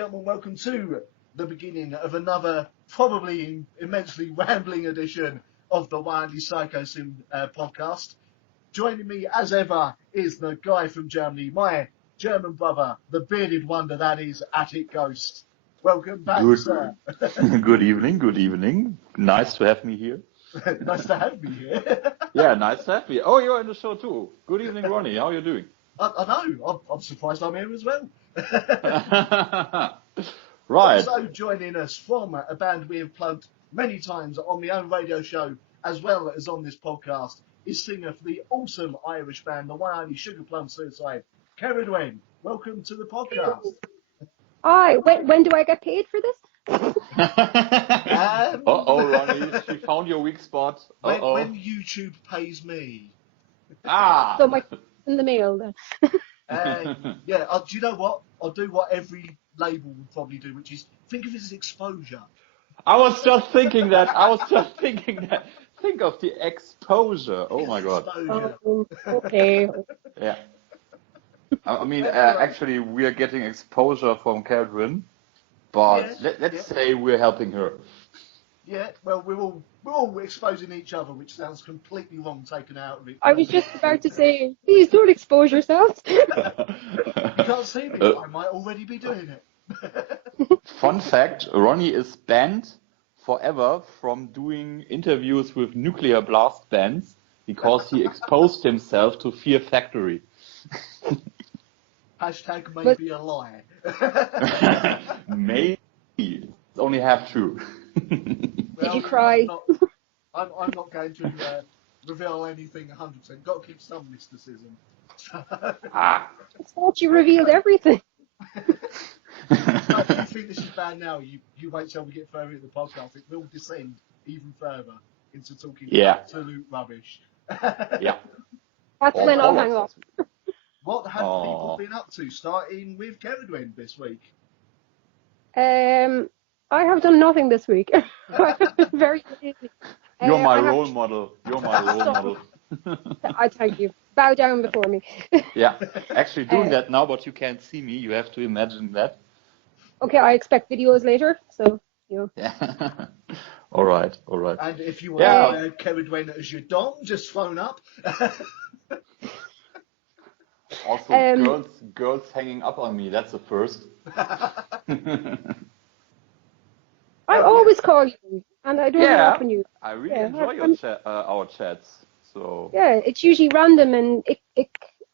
gentlemen, welcome to the beginning of another probably immensely rambling edition of the Wildly Psychosin podcast. Joining me as ever is the guy from Germany, my German brother, the bearded wonder that is Attic Ghost. Welcome back, sir. Good evening. Nice to have me here. Nice to have me here. Yeah, nice to have me. Oh, you're in the show too. Good evening, Ronnie. How are you doing? I know. I'm surprised I'm here as well. Right. Also joining us from a band we have plugged many times on my own radio show as well as on this podcast is singer for the awesome Irish band, the one and only Sugarplum Suicide, Cerridwen. Welcome to the podcast. Hi, when do I get paid for this? Ronnie, she found your weak spot. When YouTube pays me. So my in the mail then. Yeah, do you know what? I'll do what every label would probably do, which is think of it as exposure. I was just thinking that. Think of the exposure. Oh my God. Okay. Yeah. I mean, actually, we are getting exposure from Cerridwen, but let's say we're helping her. Yeah, well, we're all exposing each other, which sounds completely wrong taken out of it. I was just about to say, please don't expose yourselves. You can't see me. I might already be doing it. Fun fact, Ronnie is banned forever from doing interviews with nuclear blast bands because he exposed himself to Fear Factory. Hashtag maybe a lie. Maybe. It's only half true. Did you cry? I'm not going to reveal anything 100%. Got to keep some mysticism. I thought you revealed everything. If you think this is bad now, you wait till we get further into the podcast. It will descend even further into talking absolute rubbish. Yeah. That's when I'll hang up. What have people been up to, starting with Cerridwen this week? I have done nothing this week. Very busy. You're my role model. I thank you. Bow down before me. Yeah, actually doing that now, but you can't see me. You have to imagine that. Okay, I expect videos later, so you know. Yeah. All right. And if you want Cerridwen as your dom, just phone up. Also, girls hanging up on me. That's the first. I always call you, and I don't hang up on you. I really enjoy our chats. So yeah, it's usually random and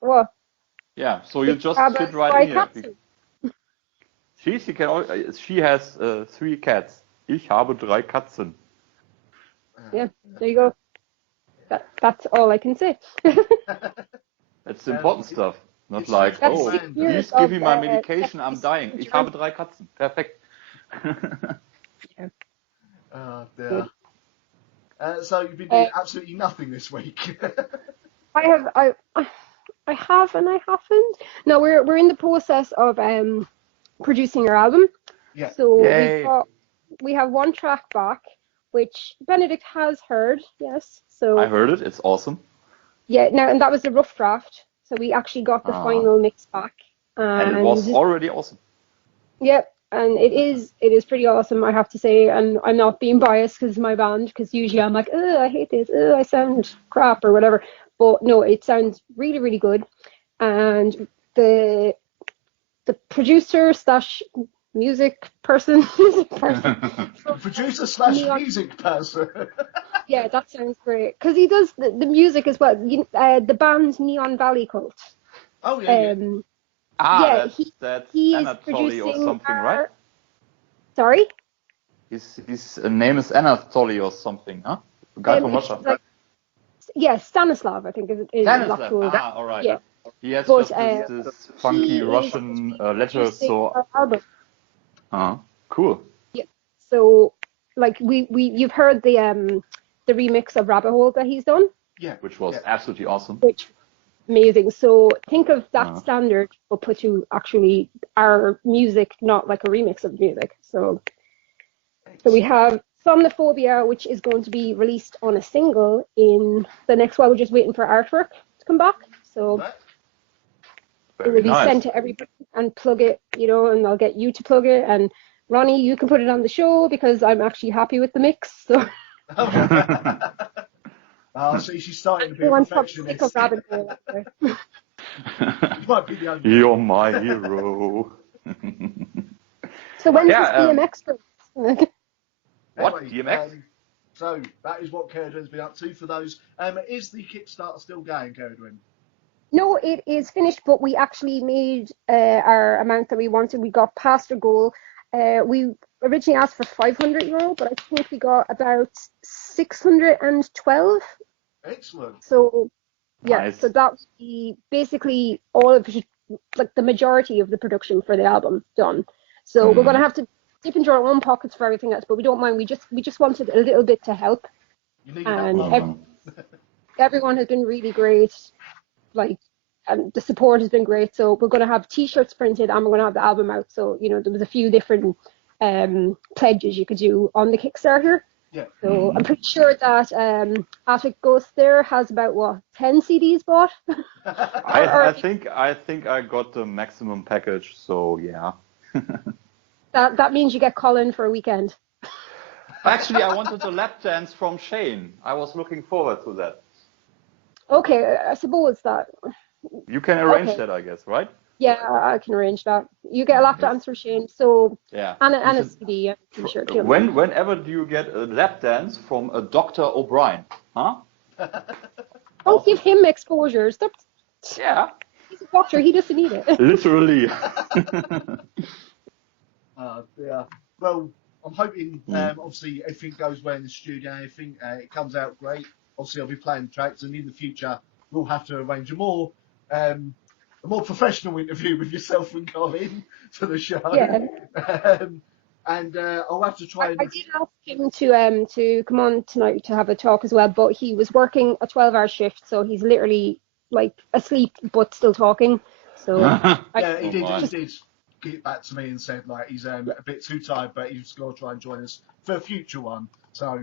well. Yeah, so you just fit right in here. She has 3 cats. Ich habe 3 Katzen. Yeah, there you go. That's all I can say. That's important stuff. Not like, please give me my medication, I'm dying. Ich habe 3 Katzen. Perfekt. Yeah. So you've been doing absolutely nothing this week. I have and I haven't. No, we're in the process of producing our album. Yeah. So we have 1 track back, which Benedict has heard. Yes. So I heard it. It's awesome. Yeah. Now, and that was the rough draft. So we actually got the final mix back. And it was already awesome. Yep. And it is pretty awesome, I have to say, and I'm not being biased because it's my band, because usually I'm like, I hate this, I sound crap or whatever, but no, it sounds really, really good. And the producer / music person, producer / music person. Yeah, that sounds great, because he does the music as well. The band Neon Valley Cult. Oh yeah. That's he's Anatoly or something, right? Sorry? His name is Anatoly or something, huh? The guy from Russia. Stanislav, I think is Stanislav. actual. All right. Yeah. He has just this funky Russian letters, so. Cool. Yeah. So, like you've heard the remix of Rabbit Hole that he's done. Yeah. Which was absolutely awesome. Amazing. So think of that standard, but put to actually our music, not like a remix of music. So we have Somnophobia, which is going to be released on a single in the next while. We're just waiting for artwork to come back. So It Very will be nice. sent to everybody and plug it, and I'll get you to plug it. And Ronnie, you can put it on the show because I'm actually happy with the mix. So Oh, see, she's starting to be a everyone's probably sick of perfectionist. rabbit hole out there. You might be the only You're one. my hero. So when's this Yeah, BMX group? what? Anyway, DMX? so that is what Cerridwen's been up to for those. Is the Kickstarter still going, Cerridwen? No, it is finished, but we actually made our amount that we wanted. We got past our goal. We originally asked for €500, but I think we got about 612. Excellent. So yeah, Nice. so that would be basically all of like the majority of the production for the album done. So we're gonna have to dip into our own pockets for everything else, but we don't mind. We just wanted a little bit to help, You needed that and love. everyone has been really great. Like, and the support has been great. So we're going to have T-shirts printed, and we're going to have the album out. So there was a few different pledges you could do on the Kickstarter. Yeah. So I'm pretty sure that Attic Ghost there has about 10 CDs bought. I think I got the maximum package, so yeah. That means you get Colin for a weekend. Actually, I wanted a lap dance from Shane. I was looking forward to that. Okay, I suppose that. You can arrange Okay. that, I guess, right? Yeah, I can arrange that. You get a lap dance for Shane. So Yeah. and a Listen, CD and a T-shirt. whenever do you get a lap dance from a Dr. O'Brien? Huh? Don't give him exposure. Stop. Yeah. He's a doctor. He doesn't need it. Literally. Yeah. Well, I'm hoping, obviously, everything goes well in the studio. Everything it comes out great. Obviously, I'll be playing tracks, and in the future, we'll have to arrange a more professional interview with yourself and Colin for the show. Yeah. And I'll have to try I and. did ask him to come on tonight to have a talk as well, but he was working a 12-hour shift, so he's literally like asleep but still talking. So Yeah, he did. my. He did get back to me and said like he's a bit too tired, but he's going to try and join us for a future one. So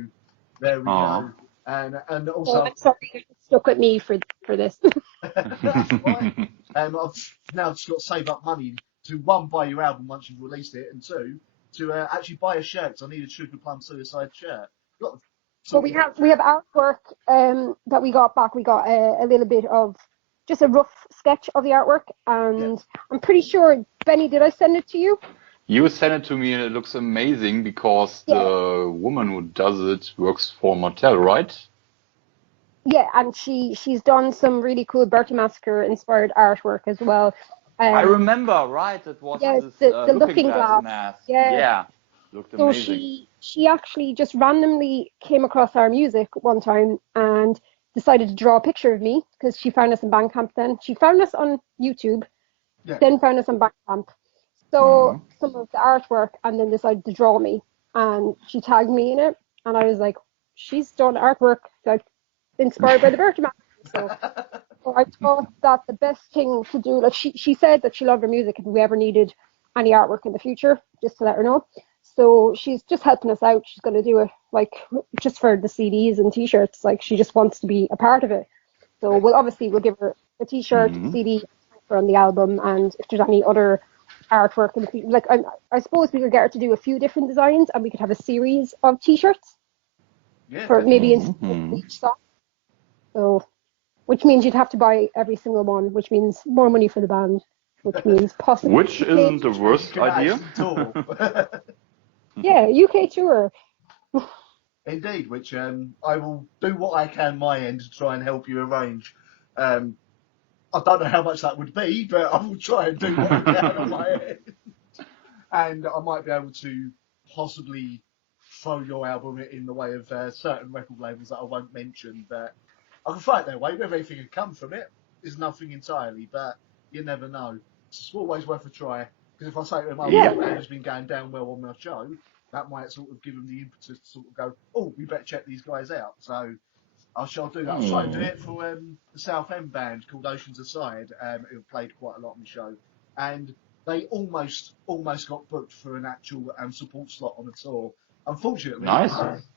there we go. And also, I'm sorry you're stuck with me for this. that's fine. I've now just got to save up money to one, buy your album once you've released it, and two, to actually buy a shirt. 'Cause I need a Sugarplum Suicide shirt. So we have artwork that we got back. We got a little bit of just a rough sketch of the artwork, and I'm pretty sure, Benny, did I send it to you? You sent it to me and it looks amazing because the woman who does it works for Mattel, right? Yeah, and she's done some really cool Bertie Massacre inspired artwork as well. I remember, right? It was this the looking glass mask. Yeah. Looked So amazing. she actually just randomly came across our music one time and decided to draw a picture of me because she found us in Bandcamp then. She found us on YouTube, then found us on Bandcamp. So some of the artwork and then decided to draw me. And she tagged me in it. And I was like, she's done artwork like inspired by the Bertie Massacre. So I thought that the best thing to do, like she said that she loved her music if we ever needed any artwork in the future, just to let her know. So she's just helping us out. She's going to do it like just for the CDs and T-shirts. Like she just wants to be a part of it. So we'll give her a T-shirt, CD for on the album, and if there's any other artwork in the future, like I suppose we could get her to do a few different designs, and we could have a series of T-shirts for maybe in each song. So, which means you'd have to buy every single one, which means more money for the band, which means possibly Which isn't the worst idea. Yeah, UK tour. Indeed, which I will do what I can my end to try and help you arrange. I don't know how much that would be, but I will try and do what I can on my end. And I might be able to possibly throw your album in the way of certain record labels that I won't mention, but I can find their way. Whether anything can come from it is nothing entirely, but you never know. It's always worth a try. Because if I say to them, your band has been going down well on my show, that might sort of give them the impetus to sort of go, oh, we better check these guys out. So I shall do that. I'll try and do it for the South End band called Oceans Aside, who played quite a lot on the show. And they almost got booked for an actual support slot on the tour. Unfortunately, Nice.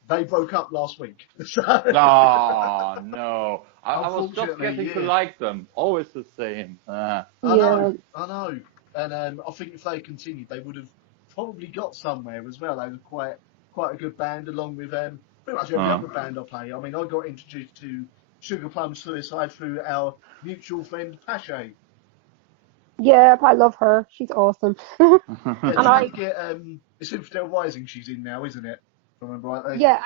they broke up last week. So, Oh, no. I was just unfortunately, getting to yeah. like them. Always the same. I Yeah. know. And I think if they continued, they would have probably got somewhere as well. They were quite a good band, along with pretty much every other band I play. I mean, I got introduced to Sugarplum Suicide through our mutual friend Pache. Yeah, I love her. She's awesome. Yeah, And don't I, forget, it's Infidel Rising she's in now, isn't it? If I remember rightly. yeah,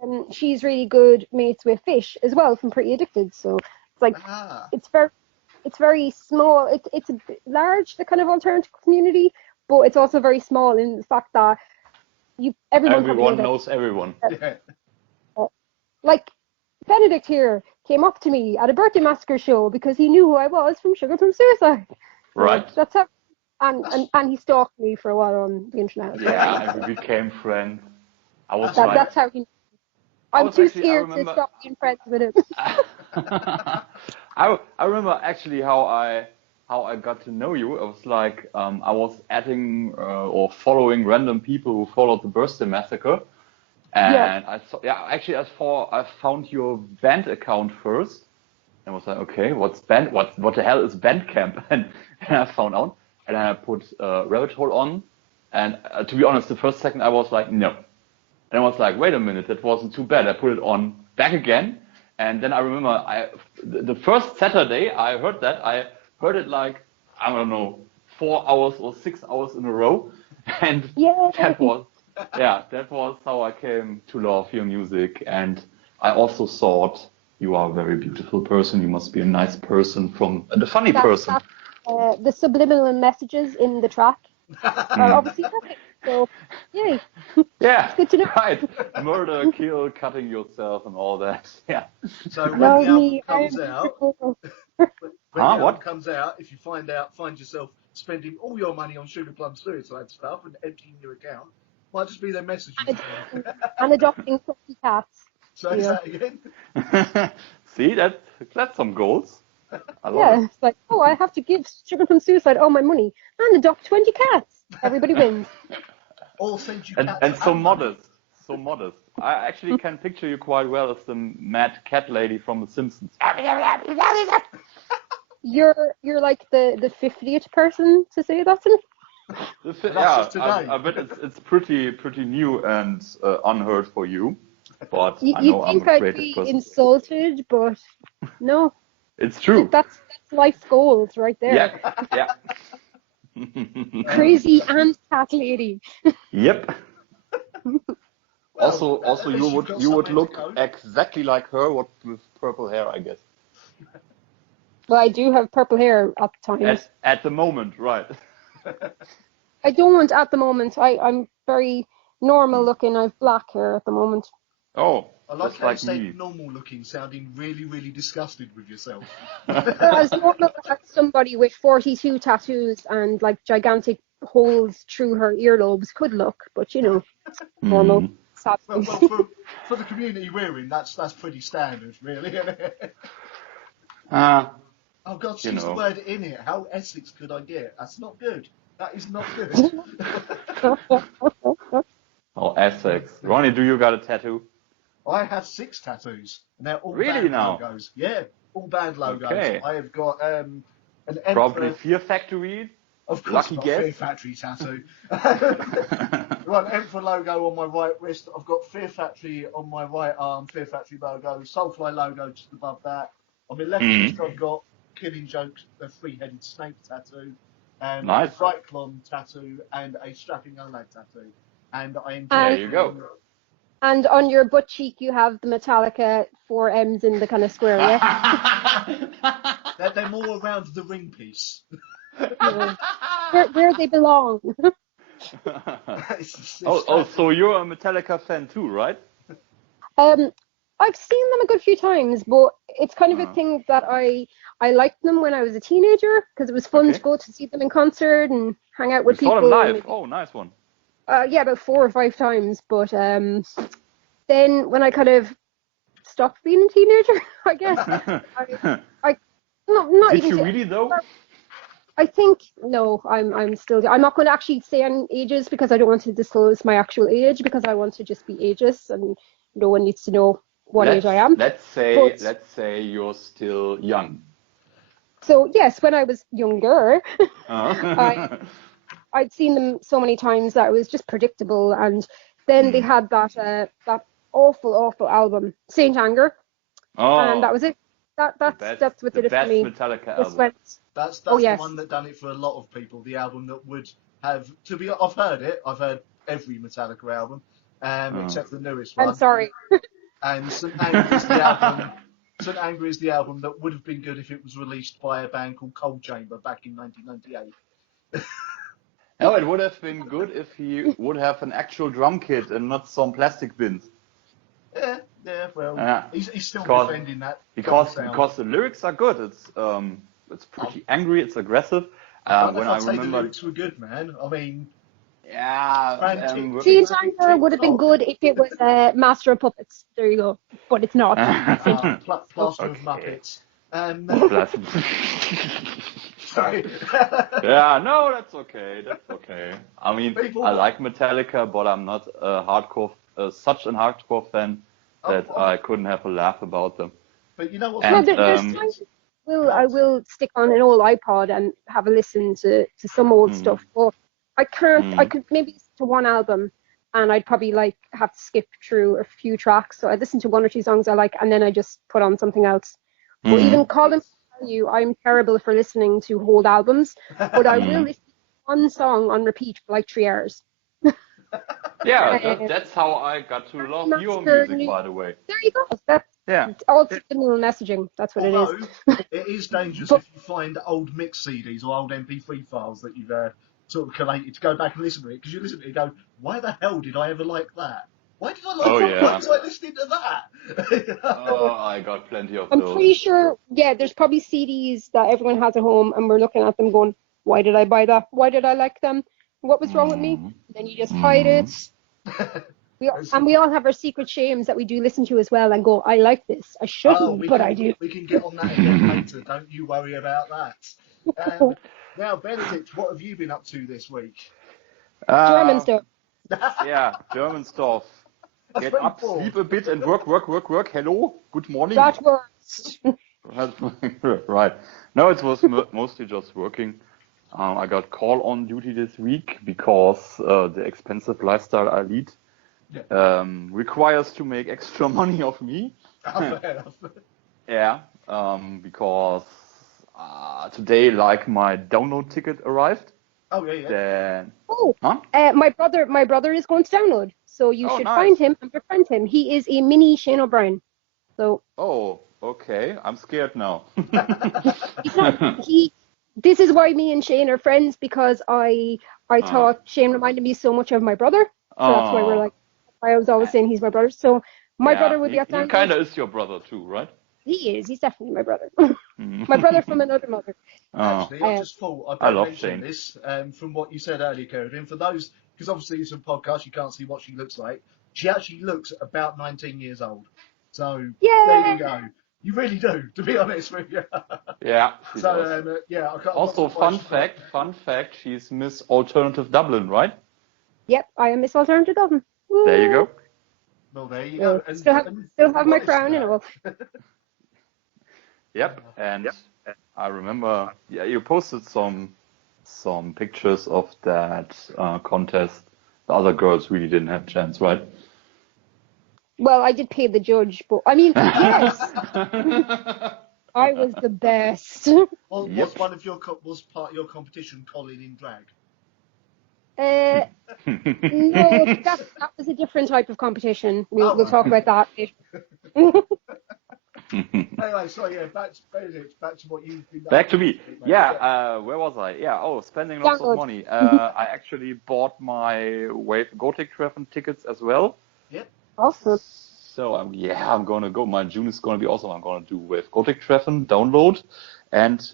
and she's really good mates with Fish as well from Pretty Addicted. So it's like Ah, it's very small. It's a bit large, the kind of alternative community, but it's also very small in the fact that everyone probably Everyone knows knows everyone. yeah. that. Like Benedict here came up to me at a birthday massacre show because he knew who I was from Sugarplum Suicide. So Right. that's how, and he stalked me for a while on the internet as well. Yeah, and we became friends. I was That's like, That's how he. I I'm was too actually, I scared to remember, stop being friends with him. I remember actually how I got to know you. It was like I was adding or following random people who followed the Birthday Massacre, Yeah. and I found your band account first, and was like, okay, what the hell is Bandcamp? And I found out, and then I put Rabbit Hole on, and to be honest, the first second I was like, no. And I was like, wait a minute, that wasn't too bad. I put it on back again. And then I remember the first Saturday I heard it like, I don't know, 4 hours or 6 hours in a row. And Yeah. that was how I came to love your music. And I also thought you are a very beautiful person. You must be a nice person and a funny person. The subliminal messages in the track are obviously perfect. So, yay. Yeah, It's good to know. right. Murder, kill, cutting yourself, and all that. Yeah. So when Love the album me. I am comes out, beautiful. when the album What? comes out, if you find yourself spending all your money on Sugarplum Suicide stuff and emptying your account, might just be their messages. And adopting 20 cats. So is that again? See, that's some goals. I love Yeah, it. it's like, oh, I have to give Sugarplum Suicide all my money and adopt 20 cats. Everybody wins. Or send you And cats and so and money. modest, so modest. I actually can picture you quite well as the mad cat lady from The Simpsons. You're like the 50th person to say that to me. That's today. I bet it's pretty new and unheard for you. But I You'd know I'm think a I'd creative be person. insulted, but no. It's true. That's life's goals right there. Yeah. Crazy and cat lady. Yep. Well, Also, at least you've got you would somewhere to look go. exactly like her, what with purple hair, I guess. Well, I do have purple hair at times. At the moment, right? I don't at the moment. I'm very normal looking. I have black hair at the moment. Oh, I like just how you like said me. normal looking, sounding really, really disgusted with yourself. As normal as somebody with 42 tattoos and like gigantic holes through her earlobes could look, but normal. Mm. Well, Sadly. for the community we're in, that's pretty standard, really, isn't it? Oh God, she's the word in it. How Essex could I get? That's not good. That is not good. Oh, Essex. Ronnie, do you got a tattoo? I have 6 tattoos, and they're all Really band now? logos. Yeah, all band logos. Okay. I have got an Probably Emperor. Fear Factory. Of course, Lucky I've got guess. Fear Factory tattoo. I've got an Emperor logo on my right wrist. I've got Fear Factory on my right arm. Fear Factory logo. Soulfly logo just above that. On my left wrist, I've got Killing Jokes, the 3-headed snake tattoo, and Nice. a Cyclone tattoo, and a Strapping Young Lad tattoo. And I intend. There you go. And on your butt cheek, you have the Metallica 4 M's in the kind of square, yeah? They're more around the ring piece. Where they belong. So you're a Metallica fan too, right? I've seen them a good few times, but it's kind of a thing that I liked them when I was a teenager because it was fun to go to see them in concert and hang out with You people. saw them live. Oh, nice one. Yeah, about 4 or 5 times. But then when I kind of stopped being a teenager, I guess, I not Did even. you really though? I think no. I'm still. I'm not going to actually say any ages because I don't want to disclose my actual age because I want to just be ageless and no one needs to know what age I am. Let's say you're still young. So yes, when I was younger, Uh. I'd seen them so many times that it was just predictable. And then they had that awful album, Saint Anger, and that was it. That's what the did it for best me. Metallica Just album. went, That's oh the yes, one that done it for a lot of people. The album that would have I've heard it. I've heard every Metallica album, except the newest one. I'm sorry. And St. Anger is the album. St. Anger is the album that would have been good if it was released by a band called Cold Chamber back in 1998. No, it would have been good if he would have an actual drum kit and not some plastic bins. Yeah, well, Yeah. he's still defending that. Because the lyrics are good. It's pretty angry. It's aggressive. I don't know when if I I'd say the remember, lyrics were good, man. I mean, yeah, Saint Anger would have been good if it was Master of Puppets. There you go. But it's not. Plaster of Muppets. Sorry. Yeah, no, that's okay. That's okay. I mean, I like Metallica, but I'm not such a hardcore fan that I couldn't have a laugh about them. But you know what? No, there's times I will stick on an old iPod and have a listen to some old stuff, but I can't. I could maybe listen to one album, and I'd probably have to skip through a few tracks. So I listen to one or two songs I like, and then I just put on something else. But even Colin, tell you, I'm terrible for listening to whole albums, but I will listen to one song on repeat for like 3 hours. Yeah, that's how I got to love your music, by the way. There you go. That's all subliminal messaging. That's what it is. It is dangerous if you find old mix CDs or old MP3 files that you've sort of collated to go back and listen to it, because you listen to it and go, why the hell did I ever like that? Why did I like that? Why was I listening to that? Oh, I got plenty of I'm those. pretty sure, there's probably CDs that everyone has at home and we're looking at them going, why did I buy that? Why did I like them? What was wrong with me? And then you just hide it. We all have our secret shames that we do listen to as well and go, I like this. I shouldn't, but I do. We can get on that again later. Don't you worry about that. Now, Benedict, what have you been up to this week? German stuff. Yeah, German stuff. Get up, sleep a bit, and work. Hello, good morning. That works. Right. No, it was mostly just working. I got call on duty this week because the expensive lifestyle I lead requires to make extra money of me. Yeah, because today, my download ticket arrived. Oh yeah. Then, my brother is going to download, so you should find him and befriend him. He is a mini Shane O'Brien. So. Oh, okay. I'm scared now. This is why me and Shane are friends, because I thought Shane reminded me so much of my brother. So that's why we're like. I was always saying he's my brother. So my brother would be at download. He kind of is your brother too, right? He is. He's definitely my brother. My brother from another mother. Actually, I just thought I'd mention Shane. this from what you said earlier, Cerridwen. For those, because obviously it's a podcast, you can't see what she looks like. She actually looks about 19 years old. So there you go. You really do, to be honest with you. Yeah. So also, fun fact. She's Miss Alternative Dublin, right? Yep, I am Miss Alternative Dublin. Woo. There you go. Well, there you go. And, still have my crown and all. Yep, and I remember, you posted some pictures of that contest. The other girls really didn't have a chance, right? Well, I did pay the judge, but I mean, yes, I was the best. Well, was part of your competition Colin in drag? No, that was a different type of competition. We'll talk about that later. Anyway, sorry, back to what you've been. Back to me. Yeah, where was I? Yeah, spending lots of money. I actually bought my Wave Gothic Treffen tickets as well. Yep. Awesome. So I'm gonna go. My June is gonna be awesome. I'm gonna do Wave Gothic Treffen download and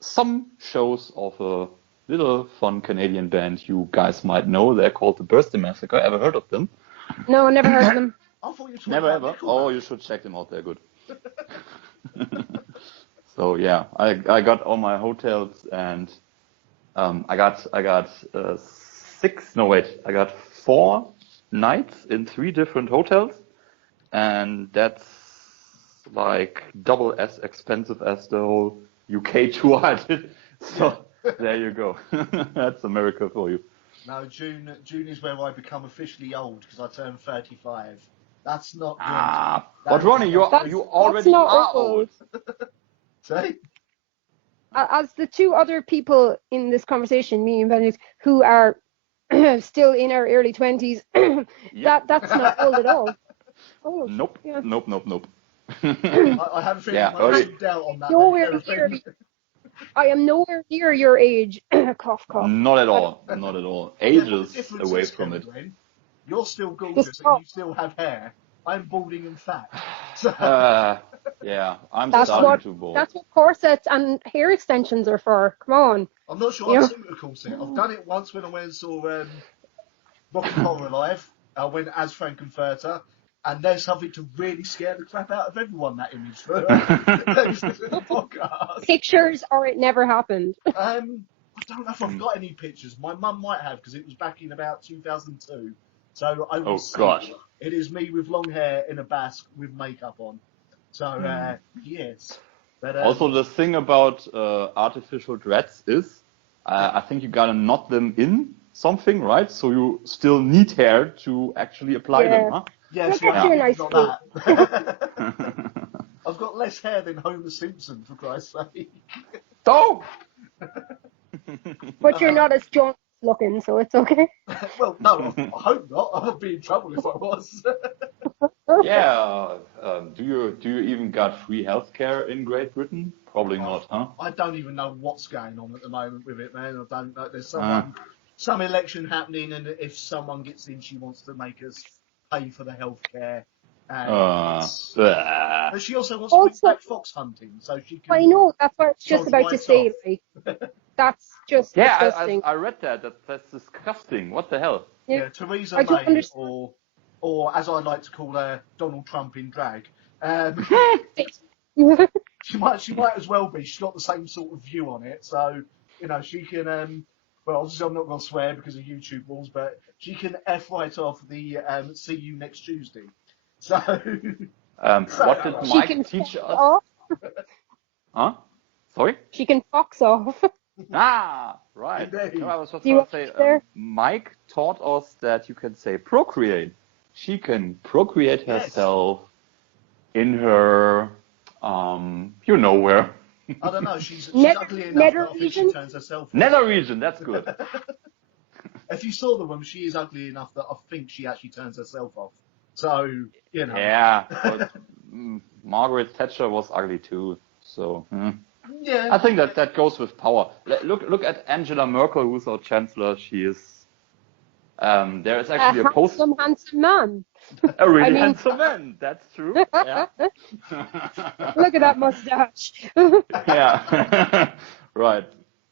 some shows of a little fun Canadian band you guys might know. They're called the Birthday Massacre. Ever heard of them? No, never heard of them. I thought you never ever. Oh, you should check them out. They're good. So yeah, I got all my hotels and I got 4 nights in 3 different hotels, and that's like double as expensive as the whole UK tour I did. So there you go. That's America for you. No, June is where I become officially old because I turn 35. That's not good. But Ronnie, you already are old. See? As the 2 other people in this conversation, me and Bennett, who are still in our early 20s, that's not old at all. Oh, Nope. yeah. Nope. I have a feeling I should doubt on that. I am nowhere near your age. Cough. Not at all. Ages away from it. You're still gorgeous and you still have hair. I'm balding and fat. So. Yeah, I'm starting to bald. That's what corsets and hair extensions are for. Come on. I'm not sure I've seen a corset. I've done it once when I went and saw Rock and Horror Live. I went as Frankenfurter, and there's something to really scare the crap out of everyone, that image for the podcast. Pictures or it never happened. I don't know if I've got any pictures. My mum might have because it was back in about 2002. So I will see. Gosh. It is me with long hair in a basque with makeup on. So, yes. But, also, the thing about artificial dreads is, I think you gotta knot them in something, right? So you still need hair to actually apply them, huh? Yeah, I've got that. I've got less hair than Homer Simpson, for Christ's sake. Oh! But you're not as jaundiced looking, so it's okay. Well, no, I hope not. I'd be in trouble if I was. Yeah. Do you even got free healthcare in Great Britain? Probably not, huh? I don't even know what's going on at the moment with it, man. I don't know. There's some election happening, and if someone gets in, she wants to make us pay for the healthcare. But she also wants to bring back fox hunting, so she can. I know. That's what I was just about to say. Like, that's just disgusting. I read that. That's disgusting. What the hell? Yeah, Theresa May, or as I like to call her, Donald Trump in drag. She might as well be. She's got the same sort of view on it, so she can. Well, obviously I'm not going to swear because of YouTube rules, but she can F right off the see you next Tuesday. So. What did Mike teach us? Huh? Sorry? She can fox off. Right. No, I was just going to say, Mike taught us that you can say procreate. She can procreate herself in her, you know where. I don't know. She's ugly enough that I think she turns herself off. Nether region, that's good. If you saw the woman, she is ugly enough that I think she actually turns herself off. So, Yeah, but Margaret Thatcher was ugly too. So, yeah. I think that goes with power. Look at Angela Merkel, who's our chancellor. She is. There is actually a post. Handsome man. A really handsome man. That's true. Yeah. Look at that mustache. Yeah. Right.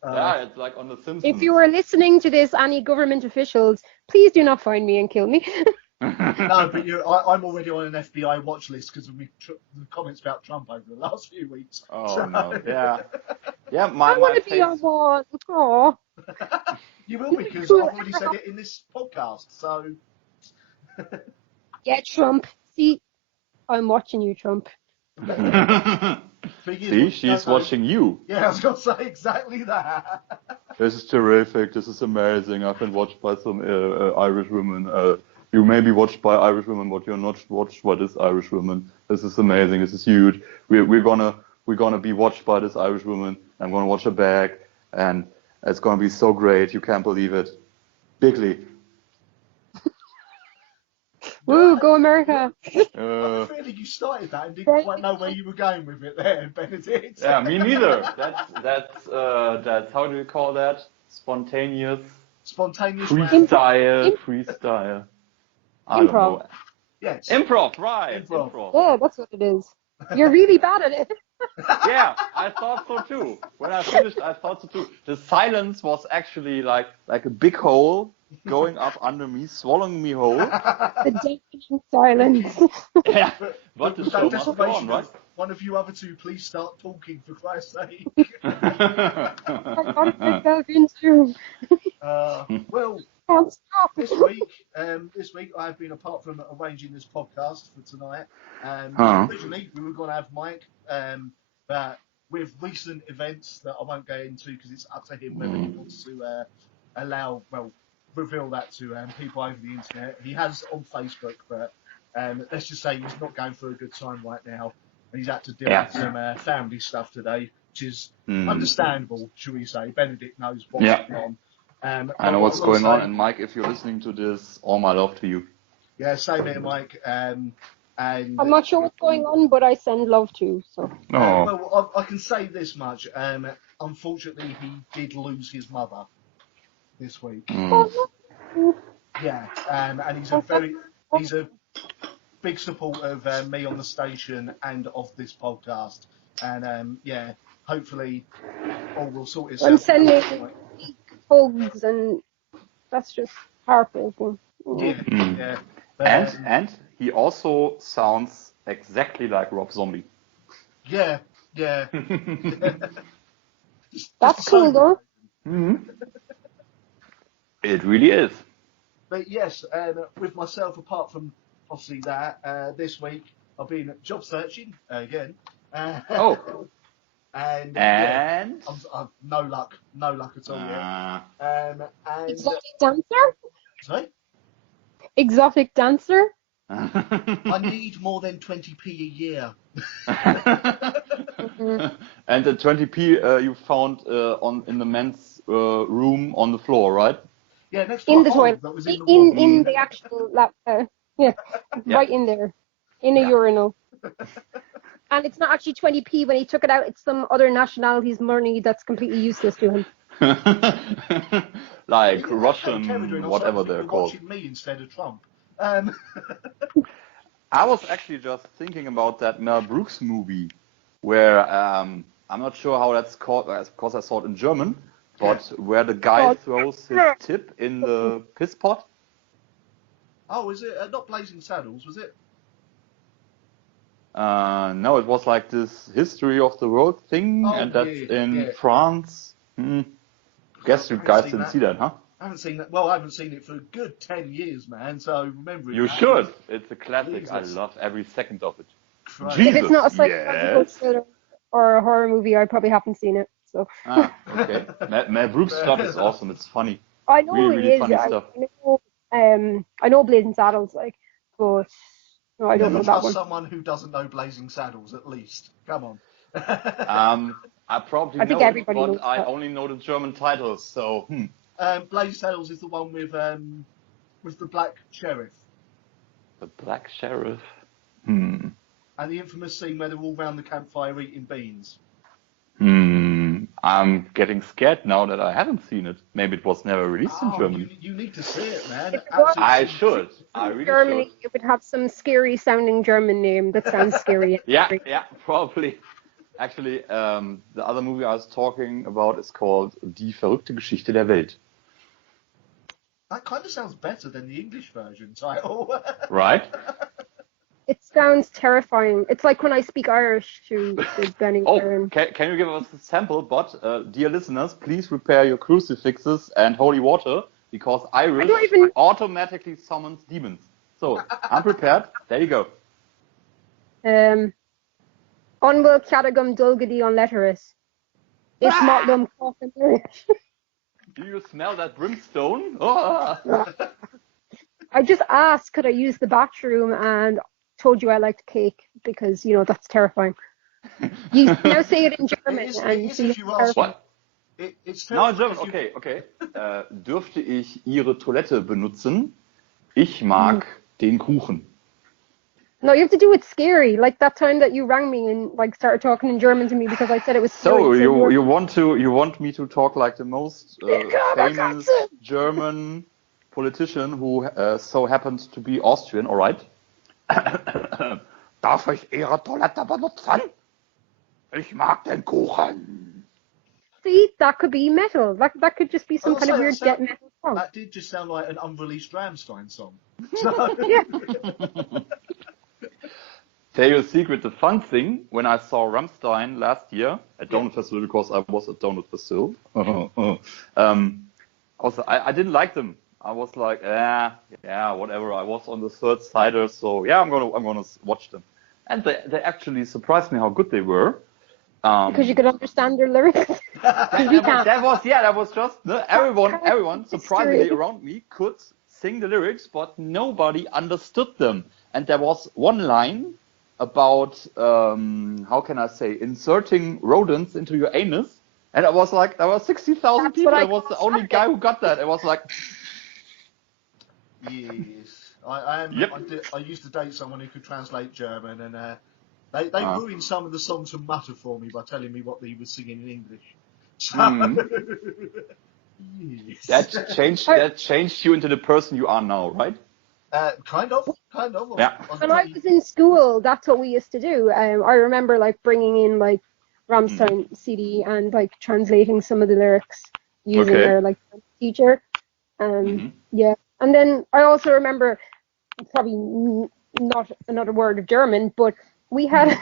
Yeah, it's like on The Simpsons. If you are listening to this, any government officials, please do not find me and kill me. No, but I'm already on an FBI watch list because of the comments about Trump over the last few weeks. Oh, no. Yeah. Yeah, I want to be on one. Oh. You will, because I've already said it in this podcast, so. Yeah, Trump. See, I'm watching you, Trump. See, she's watching you. Yeah, I was going to say exactly that. This is terrific. This is amazing. I've been watched by some Irish women. You may be watched by Irish women, but you're not watched by this Irish woman. This is amazing. This is huge. We're gonna be watched by this Irish woman. I'm gonna watch her back, and it's gonna be so great. You can't believe it. Bigly. Woo, go America! I have a feeling you started that and didn't quite know where you were going with it there, Benedict. Yeah, me neither. That's how do you call that? Spontaneous freestyle. I don't know. Yes. Improv, right. Improv. Yeah, that's what it is. You're really bad at it. Yeah, I thought so too. When I finished, I thought so too. The silence was actually like a big hole going up under me, swallowing me whole. The deafening silence. Yeah, but the show must go on, right? one of you other two please start talking, for Christ's sake? I got myself into. Well, Can't stop. this week I've been, apart from arranging this podcast for tonight. Originally we were going to have Mike, but with recent events that I won't go into because it's up to him whether he wants to reveal that to people over the internet. He has on Facebook, but let's just say he's not going through a good time right now, and he's had to deal with some family stuff today, which is understandable, shall we say. Benedict knows what's going on. I know what's going on, and Mike, if you're listening to this, all my love to you. Yeah, same here, Mike. And I'm not sure what's going on, but I send love to. So. Well, I can say this much. Unfortunately, he did lose his mother this week. Yeah, and he's a big supporter of me on the station and of this podcast. And hopefully all will sort itself. I'm sending hugs, and that's just heartbreaking. Yeah. And he also sounds exactly like Rob Zombie. Yeah. That's cool, though. It really is. But yes, with myself, apart from obviously that, this week I've been job searching again. And yeah, I'm no luck at all yet. Exotic dancer? Sorry? Exotic dancer? I need more than 20p a year. And the 20p you found in the men's room on the floor, right? Yeah, next to in a the hole toilet. that was in the wall. In the actual lap. Right in there, in a urinal. And it's not actually 20p when he took it out. It's some other nationality's money that's completely useless to him. Like Russian, whatever they're called. Watching me instead of Trump. I was actually just thinking about that Mel Brooks movie, where I'm not sure how that's called, because I saw it in German, but where the guy throws his tip in the piss pot. Oh, is it not Blazing Saddles? Was it? No, it was like this history of the world thing, and that's in France. Guess you guys didn't see that, huh? I haven't seen that. Well, I haven't seen it for a good 10 years, man. So remember it. You should. It's a classic. Jesus. I love every second of it. Jesus, if it's not a psychological thriller or a horror movie, I probably haven't seen it. So. Okay. Mel Brooks stuff is awesome. It's funny. I know really funny stuff. I know Blazing Saddles, but no, I don't know that one. Someone who doesn't know Blazing Saddles, at least. Come on. I probably know it, but I only know the German titles, so. Blazing Saddles is the one with the black sheriff. The black sheriff. And the infamous scene where they're all round the campfire eating beans. I'm getting scared now that I haven't seen it. Maybe it was never released in Germany. You need to see it, man. I should. I really Germany, should. it would have some scary sounding German name that sounds scary. Yeah, probably. Actually, the other movie I was talking about is called Die verrückte Geschichte der Welt. That kind of sounds better than the English version title. Right? It sounds terrifying. It's like when I speak Irish to Benny. Can you give us a sample? But, dear listeners, please prepare your crucifixes and holy water, because Irish automatically summons demons. So, I'm prepared. There you go. Onwil Cadagum Dulgadi on Letteris. It's Motlum Coffin. Do you smell that brimstone? Oh. I just asked, could I use the bathroom, and told you I liked cake, because, that's terrifying. You now say it in German. It's no, in German, okay. Dürfte ich Ihre Toilette benutzen? Ich mag den Kuchen. No, you have to do it scary, like that time that you rang me and started talking in German to me because I said it was scary. So you want me to talk like the most famous German politician who so happens to be Austrian, all right? Darf ich Ihre Toilette benutzen? Ich mag den Kuchen. See, that could be metal. That could just be some kind of weird death metal song. That did just sound like an unreleased Rammstein song. Yeah. tell you a secret, the fun thing, when I saw Rammstein last year at Donut Festival, because I was at Donut Festival, I didn't like them. I was like, yeah, whatever. I was on the third sider, so yeah, I'm gonna watch them. And they actually surprised me how good they were. Because you could understand their lyrics. That was just everyone surprisingly around me could sing the lyrics, but nobody understood them. And there was one line about how can I say, inserting rodents into your anus, and I was like, there were 60,000 people. I was the only guy who got that. It was like, yes, I used to date someone who could translate German, and they ruined some of the songs from Mutter for me by telling me what he was singing in English. So, yes. That changed you into the person you are now, right? Kind of. Yeah. When I was in school, that's what we used to do. I remember like bringing in like Rammstein CD and like translating some of the lyrics using their like teacher. Yeah. And then I also remember, probably not another word of German, but we had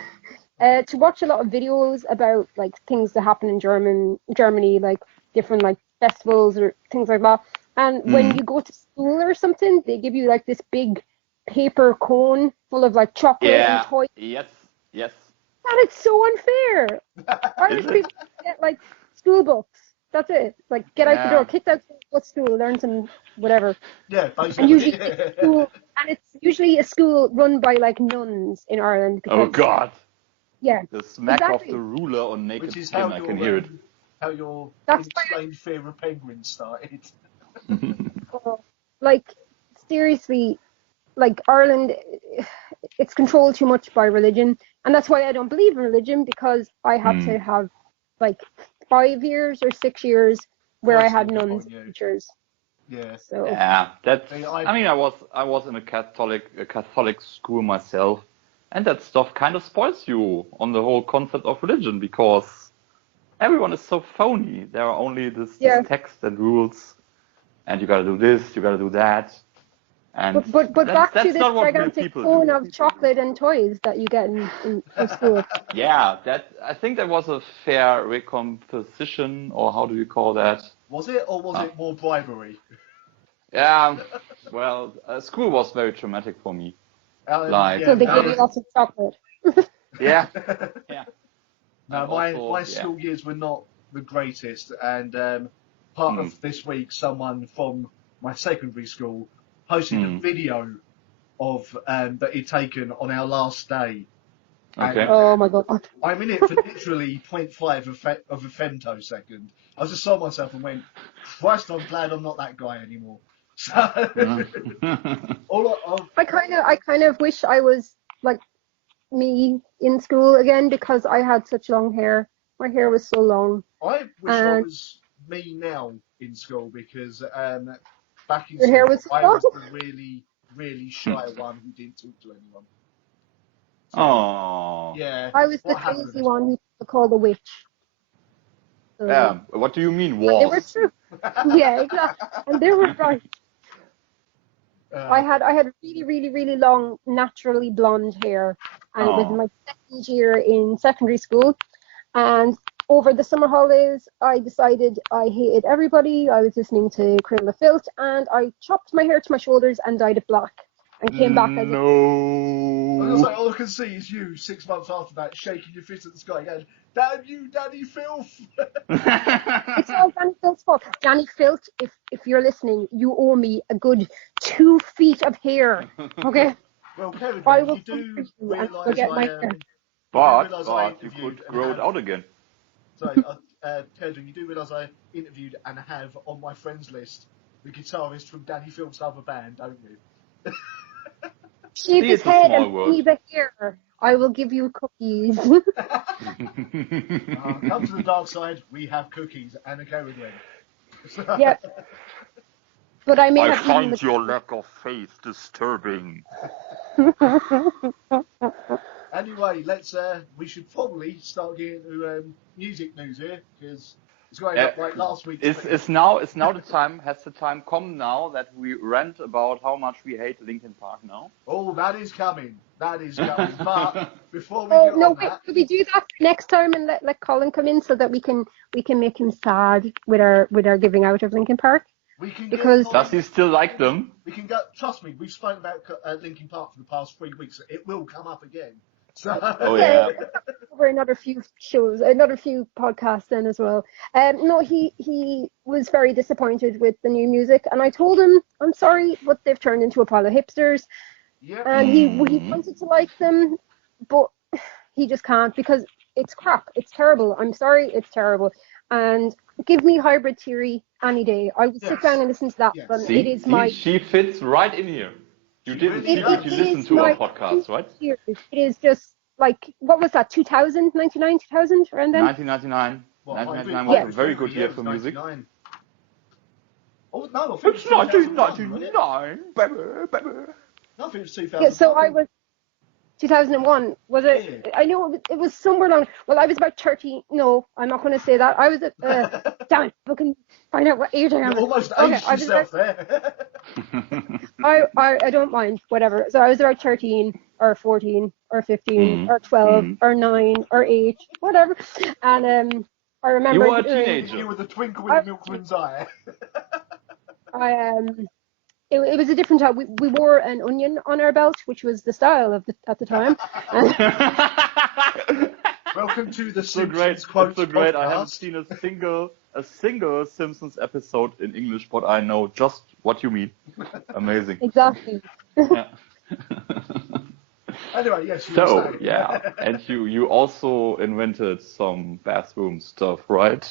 to watch a lot of videos about like things that happen in Germany, like different like festivals or things like that. And when you go to school or something, they give you like this big paper cone full of like chocolate and toys. Yes. And it's so unfair. Irish people get like school books. That's it. Like get out the door, kicked out of school, learn some whatever. Yeah, basically. And usually it's usually a school run by like nuns in Ireland. Because, oh God. Yeah. The smack exactly. of the ruler on naked Which is skin, I can hear it. How your That's explained fear of penguins started. Like seriously, like Ireland, it's controlled too much by religion, and that's why I don't believe in religion, because I had to have like 5 years or 6 years where I had nuns and teachers. Yeah. So yeah, that's. I mean, I was in a Catholic school myself, and that stuff kind of spoils you on the whole concept of religion, because everyone is so phony. There are only this text and rules, and you gotta do this, you gotta do that. And but back to this gigantic cone of chocolate and toys that you get in school. Yeah, I think that was a fair recomposition, or how do you call that? Was it, or was it more bribery? Yeah, well, school was very traumatic for me. So they gave you lots of chocolate. Yeah. No, my school years were not the greatest, and part of this week, someone from my secondary school posted a video of that he'd taken on our last day. Okay. Oh my God. I'm in it for literally 0.5 of a femtosecond. I just saw myself and went, Christ, I'm glad I'm not that guy anymore. So, I kind of wish I was like me in school again, because I had such long hair. My hair was so long. I wish I was me now in school, because back in your hair school was I was the really, really shy one who didn't talk to anyone. So, oh. Yeah. I was the crazy one who people called a witch. So, yeah. What do you mean, was? They were true. Yeah, exactly. And they were right. I had really, really, really long, naturally blonde hair, and it was my second year in secondary school. And over the summer holidays, I decided I hated everybody. I was listening to Cradle of Filth, and I chopped my hair to my shoulders and dyed it black, and came back as all I can see is you 6 months after that shaking your fist at the sky going, damn you, Danny Filth! It's all Danny Filth's fault. Danny Filth, if you're listening, you owe me a good 2 feet of hair. Okay? Well, Kevin, you do realise but you could grow it out again. Sorry, Kevin, you do realise I interviewed and have on my friends list the guitarist from Danny Filth's other band, don't you? Shave his head and leave it here. I will give you cookies. Come to the dark side. We have cookies and a Cerridwen. Yeah. But I find your lack of faith disturbing. Anyway, we should probably start getting into music news here, because It's going up like last week. It's now the time. Has the time come now that we rant about how much we hate Linkin Park now? Oh, that is coming. That is coming. But before we Oh get no! on Wait, that, could we do that next time and let Colin come in so that we can make him sad with our giving out of Linkin Park? we can Because- get Does he still like them? We can go. Trust me, we've spoken about Linkin Park for the past 3 weeks. It will come up again. So, Oh yeah. Over another few shows, another few podcasts then as well. No, he was very disappointed with the new music, and I told him, I'm sorry, but they've turned into a pile of hipsters, yeah. and he wanted to like them, but he just can't because it's crap. It's terrible. I'm sorry, it's terrible. And give me Hybrid Theory any day. I would sit down and listen to that Yes. one. See, It is my. she fits right in here. You She didn't really see does. if you It listened is to our my podcast, right? Years. It is just like, what was that, 2000, 99, 2000, around then? 1999. Well, 1999 Hybrid was a very good Theory, year it for was music. 99. Oh, no, I think It's it was 2001, wasn't it? 1999, baby. No, I think it was 2000. Yeah, so I was 2001. Was it? Yeah. I know it was somewhere along. Well, I was about 30. No, I'm not going to say that. I was at. Damn it! Fucking find out what age I You am. almost Okay, aged I was yourself about, there. I don't mind, whatever. So I was about 13 or 14 or 15 or 12 or 9 or 8, whatever. And I remember. You were a teenager. You were the twinkle in the milkman's eye. It was a different time. We wore an onion on our belt, which was the style at the time. Welcome to the So Simpsons great. quotes It's so great. podcast. I haven't seen a single Simpsons episode in English, but I know just what you mean. Amazing. Exactly. Yeah. Anyway, yes, you were So saying. yeah, and you also invented some bathroom stuff, right?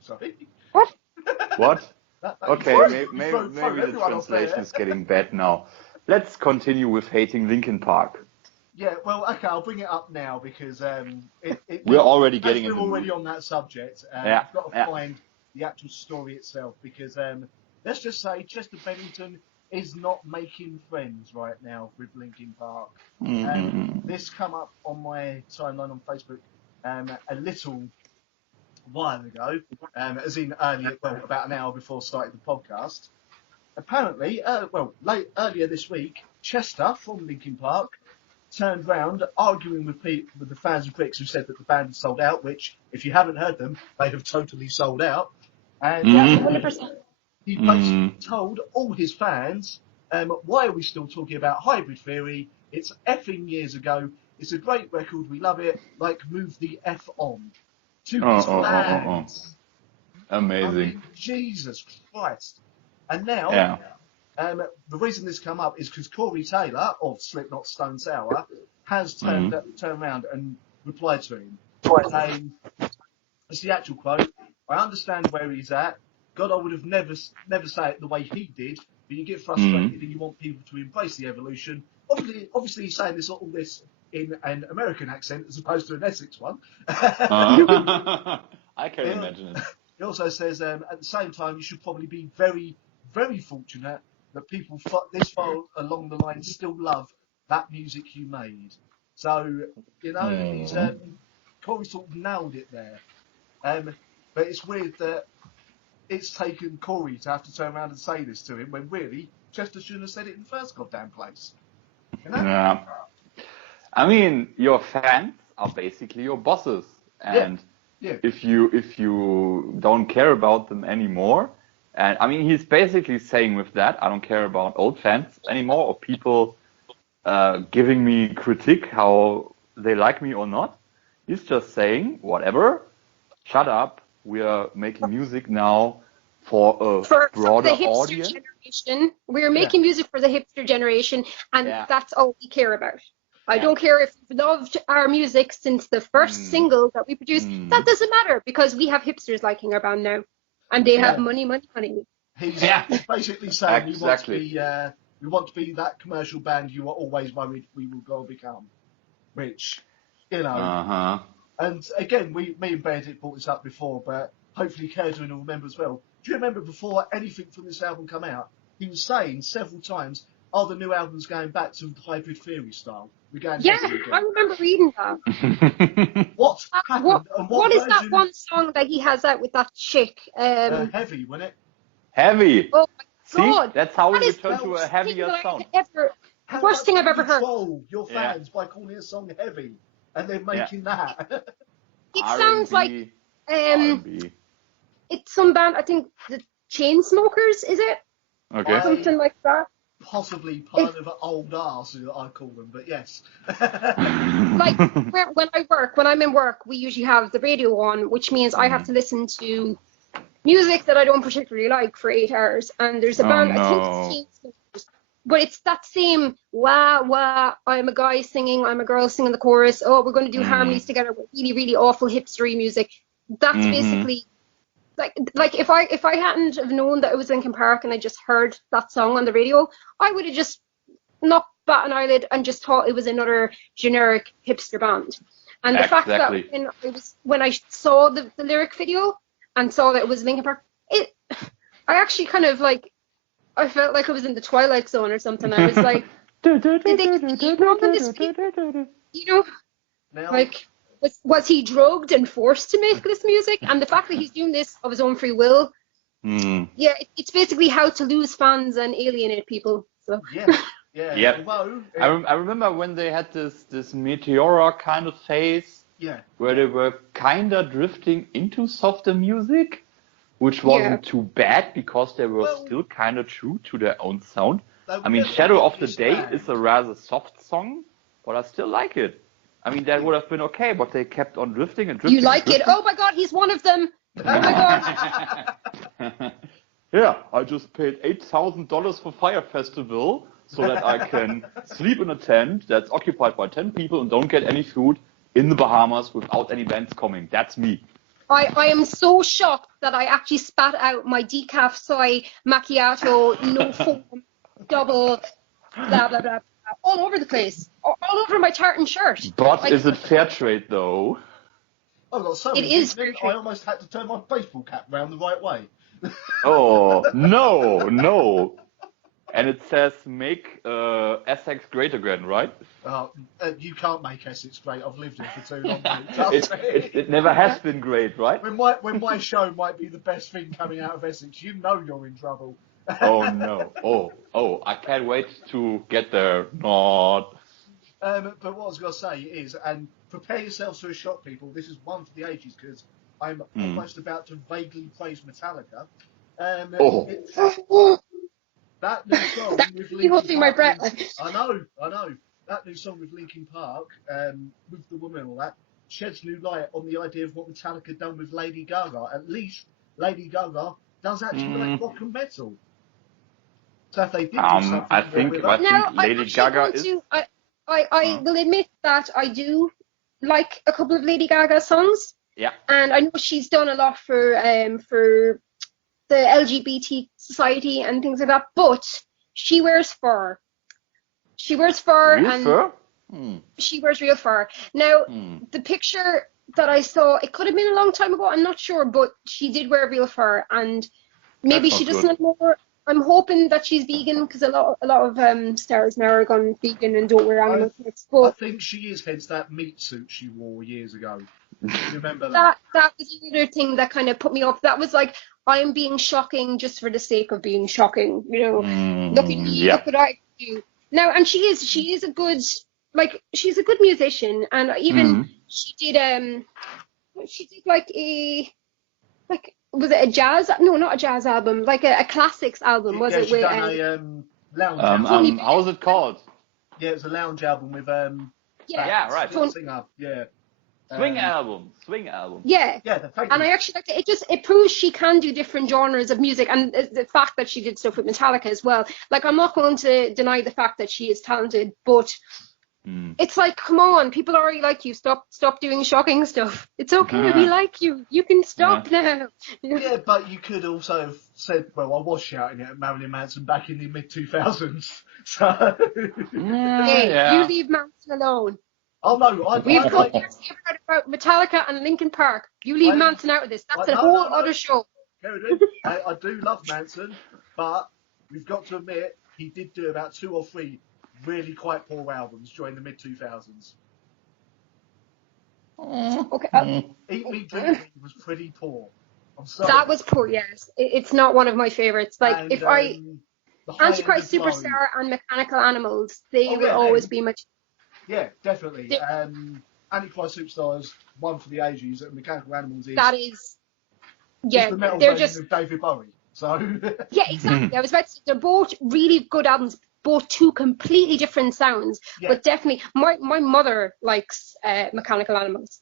Sorry. What? Okay, maybe throw the everyone off there. translation is getting bad now. Let's continue with hating Linkin Park. Yeah, well, okay, I'll bring it up now because We're already as getting in we're the already mood. on that subject. Yeah, I've got to yeah. find the actual story itself because let's just say Chester Bennington is not making friends right now with Linkin Park. This come up on my timeline on Facebook a little while ago, as in earlier, well, about an hour before starting the podcast. Apparently, earlier this week, Chester from Linkin Park turned round arguing with the fans and critics who said that the band had sold out, which, if you haven't heard them, they have totally sold out. And Yeah, 100%. he basically told all his fans, why are we still talking about Hybrid Theory? It's effing years ago. It's a great record. We love it. Like, move the F on. To his fans. Amazing. I mean, Jesus Christ. And now, Yeah. the reason this come up is because Corey Taylor of Slipknot Stone Sour has turned around and replied to him, saying, it's the actual quote, I understand where he's at. God, I would have never say it the way he did, but you get frustrated and you want people to embrace the evolution. Obviously he's saying all this in an American accent as opposed to an Essex one. I can imagine it. He also says, at the same time, you should probably be very, very fortunate that people this far along the line still love that music you made. So, he's Corey sort of nailed it there. But it's weird that it's taken Corey to have to turn around and say this to him when really Chester shouldn't have said it in the first goddamn place. Yeah. I mean, your fans are basically your bosses, and if you don't care about them anymore, and I mean, he's basically saying with that, I don't care about old fans anymore or people giving me critique how they like me or not. He's just saying, whatever, shut up. We are making music now for a broader the hipster audience. Generation. We're making music for the hipster generation, and that's all we care about. I don't care if you've loved our music since the first single that we produced. That doesn't matter because we have hipsters liking our band now, and they have money. He's basically saying we want to be that commercial band you were always worried we will go become, which, And again, me and Bandit brought this up before, but hopefully Cerridwen will remember as well. Do you remember before anything from this album come out, he was saying several times, the new album's going back to the Hybrid Theory style, We're going Yeah, heavy I again. remember reading that. What happened? What And what is that version? one song that he has out with that chick? Heavy, wasn't it? Heavy. Oh my See, God, that's how we that is the return to a worst thing heavier that sound. the How worst much thing I've can ever you heard. troll your Yeah. fans by calling a song heavy and then making that? It sounds like R&B. it's some band. I think the Chainsmokers, is it? Okay. Something like that. Possibly part of an old arse, I call them, but yes. Like when I'm in work, we usually have the radio on, which means I have to listen to music that I don't particularly like for 8 hours. And there's a band, I think it's Chainsmokers, but it's that same wah wah. I'm a guy singing, I'm a girl singing the chorus. Oh, we're going to do harmonies together with really really awful hipstery music. That's basically like if I hadn't have known that it was Linkin Park and I just heard that song on the radio, I would have just not bat an eyelid and just thought it was another generic hipster band. And the fact that when I saw the lyric video and saw that it was Linkin Park, I actually kind of like, I felt like I was in the Twilight Zone or something. I was like, did they get the evil on this people? You know, Now, like, was he drugged and forced to make this music? And the fact that he's doing this of his own free will, yeah, it's basically how to lose fans and alienate people. So. Yeah. Yep. Although, I remember when they had this Meteora kind of phase, where they were kind of drifting into softer music, which wasn't too bad because they were still kind of true to their own sound. I mean, Shadow of the Day is a rather soft song, but I still like it. I mean, that would have been okay, but they kept on drifting and drifting. You like it? Oh my God, he's one of them. Oh my God. Yeah, I just paid $8,000 for Fire Festival so that I can sleep in a tent that's occupied by 10 people and don't get any food in the Bahamas without any bands coming. That's me. I am so shocked that I actually spat out my decaf soy macchiato, no foam, double, blah, blah, blah, all over the place. All over my tartan shirt. But is it fair trade, though? I got so it is fair trade. I almost had to turn my baseball cap round the right way. Oh, no. And it says, make Essex great again, right? You can't make Essex great. I've lived here for too long. It never has been great, right? When my show might be the best thing coming out of Essex, you know you're in trouble. Oh, no. Oh, I can't wait to get there. Not. But what I was going to say is, and prepare yourselves for a shock, people. This is one for the ages because I'm almost about to vaguely praise Metallica. That new song with Linkin holding Park. My breath. I know. That new song with Linkin Park, with the woman and all that, sheds new light on the idea of what Metallica done with Lady Gaga. At least Lady Gaga does actually like rock and metal. So if they did do something, I think Lady Gaga is. I will admit that I do like a couple of Lady Gaga songs. Yeah. And I know she's done a lot for the LGBT society and things like that, but she wears fur. She wears fur she wears real fur. Now, the picture that I saw, it could have been a long time ago, I'm not sure, but she did wear real fur, and maybe she doesn't anymore. I'm hoping that she's vegan because a lot of stars now are gone vegan and don't wear animal products. But I think she is, hence that meat suit she wore years ago. Remember that? That was another thing that kind of put me off. That was like, I'm being shocking just for the sake of being shocking. You know, look at me, look what I do. Now, and she is a good, like, she's a good musician, and even she did like was it a jazz? No, not a jazz album, like a classics album. Was it? She done a lounge album. How was it called? Yeah, it was a lounge album with right. Singer. Yeah. Swing album. Yeah. And I actually liked it. It proves she can do different genres of music, and the fact that she did stuff with Metallica as well. Like, I'm not going to deny the fact that she is talented, but it's like, come on, people already like you. Stop doing shocking stuff. It's okay, we like you. You can stop now. Yeah, but you could also have said, well, I was shouting it at Marilyn Manson back in the mid-2000s. So you leave Manson alone. Oh no, We've come here to hear about Metallica and Linkin Park. You leave Manson out of this. That's a whole other show. I do love Manson, but we've got to admit he did do about 2 or 3 really quite poor albums during the mid 2000s. Okay. Eat Me, Drink Me was pretty poor. I'm sorry. That was poor, yes. It's not one of my favorites. Like, And, if I... the High End Antichrist of Glow. Superstar and Mechanical Animals, they Oh, will yeah, always them. be much... Yeah, definitely. They- Antichrist Superstar is one for the ages, and Mechanical Animals is, That is... Yeah, the metal they're version just... of David Bowie. So, Yeah, exactly. I was about to say, they're both really good albums, both two completely different sounds, yeah, but definitely, my mother likes Mechanical Animals.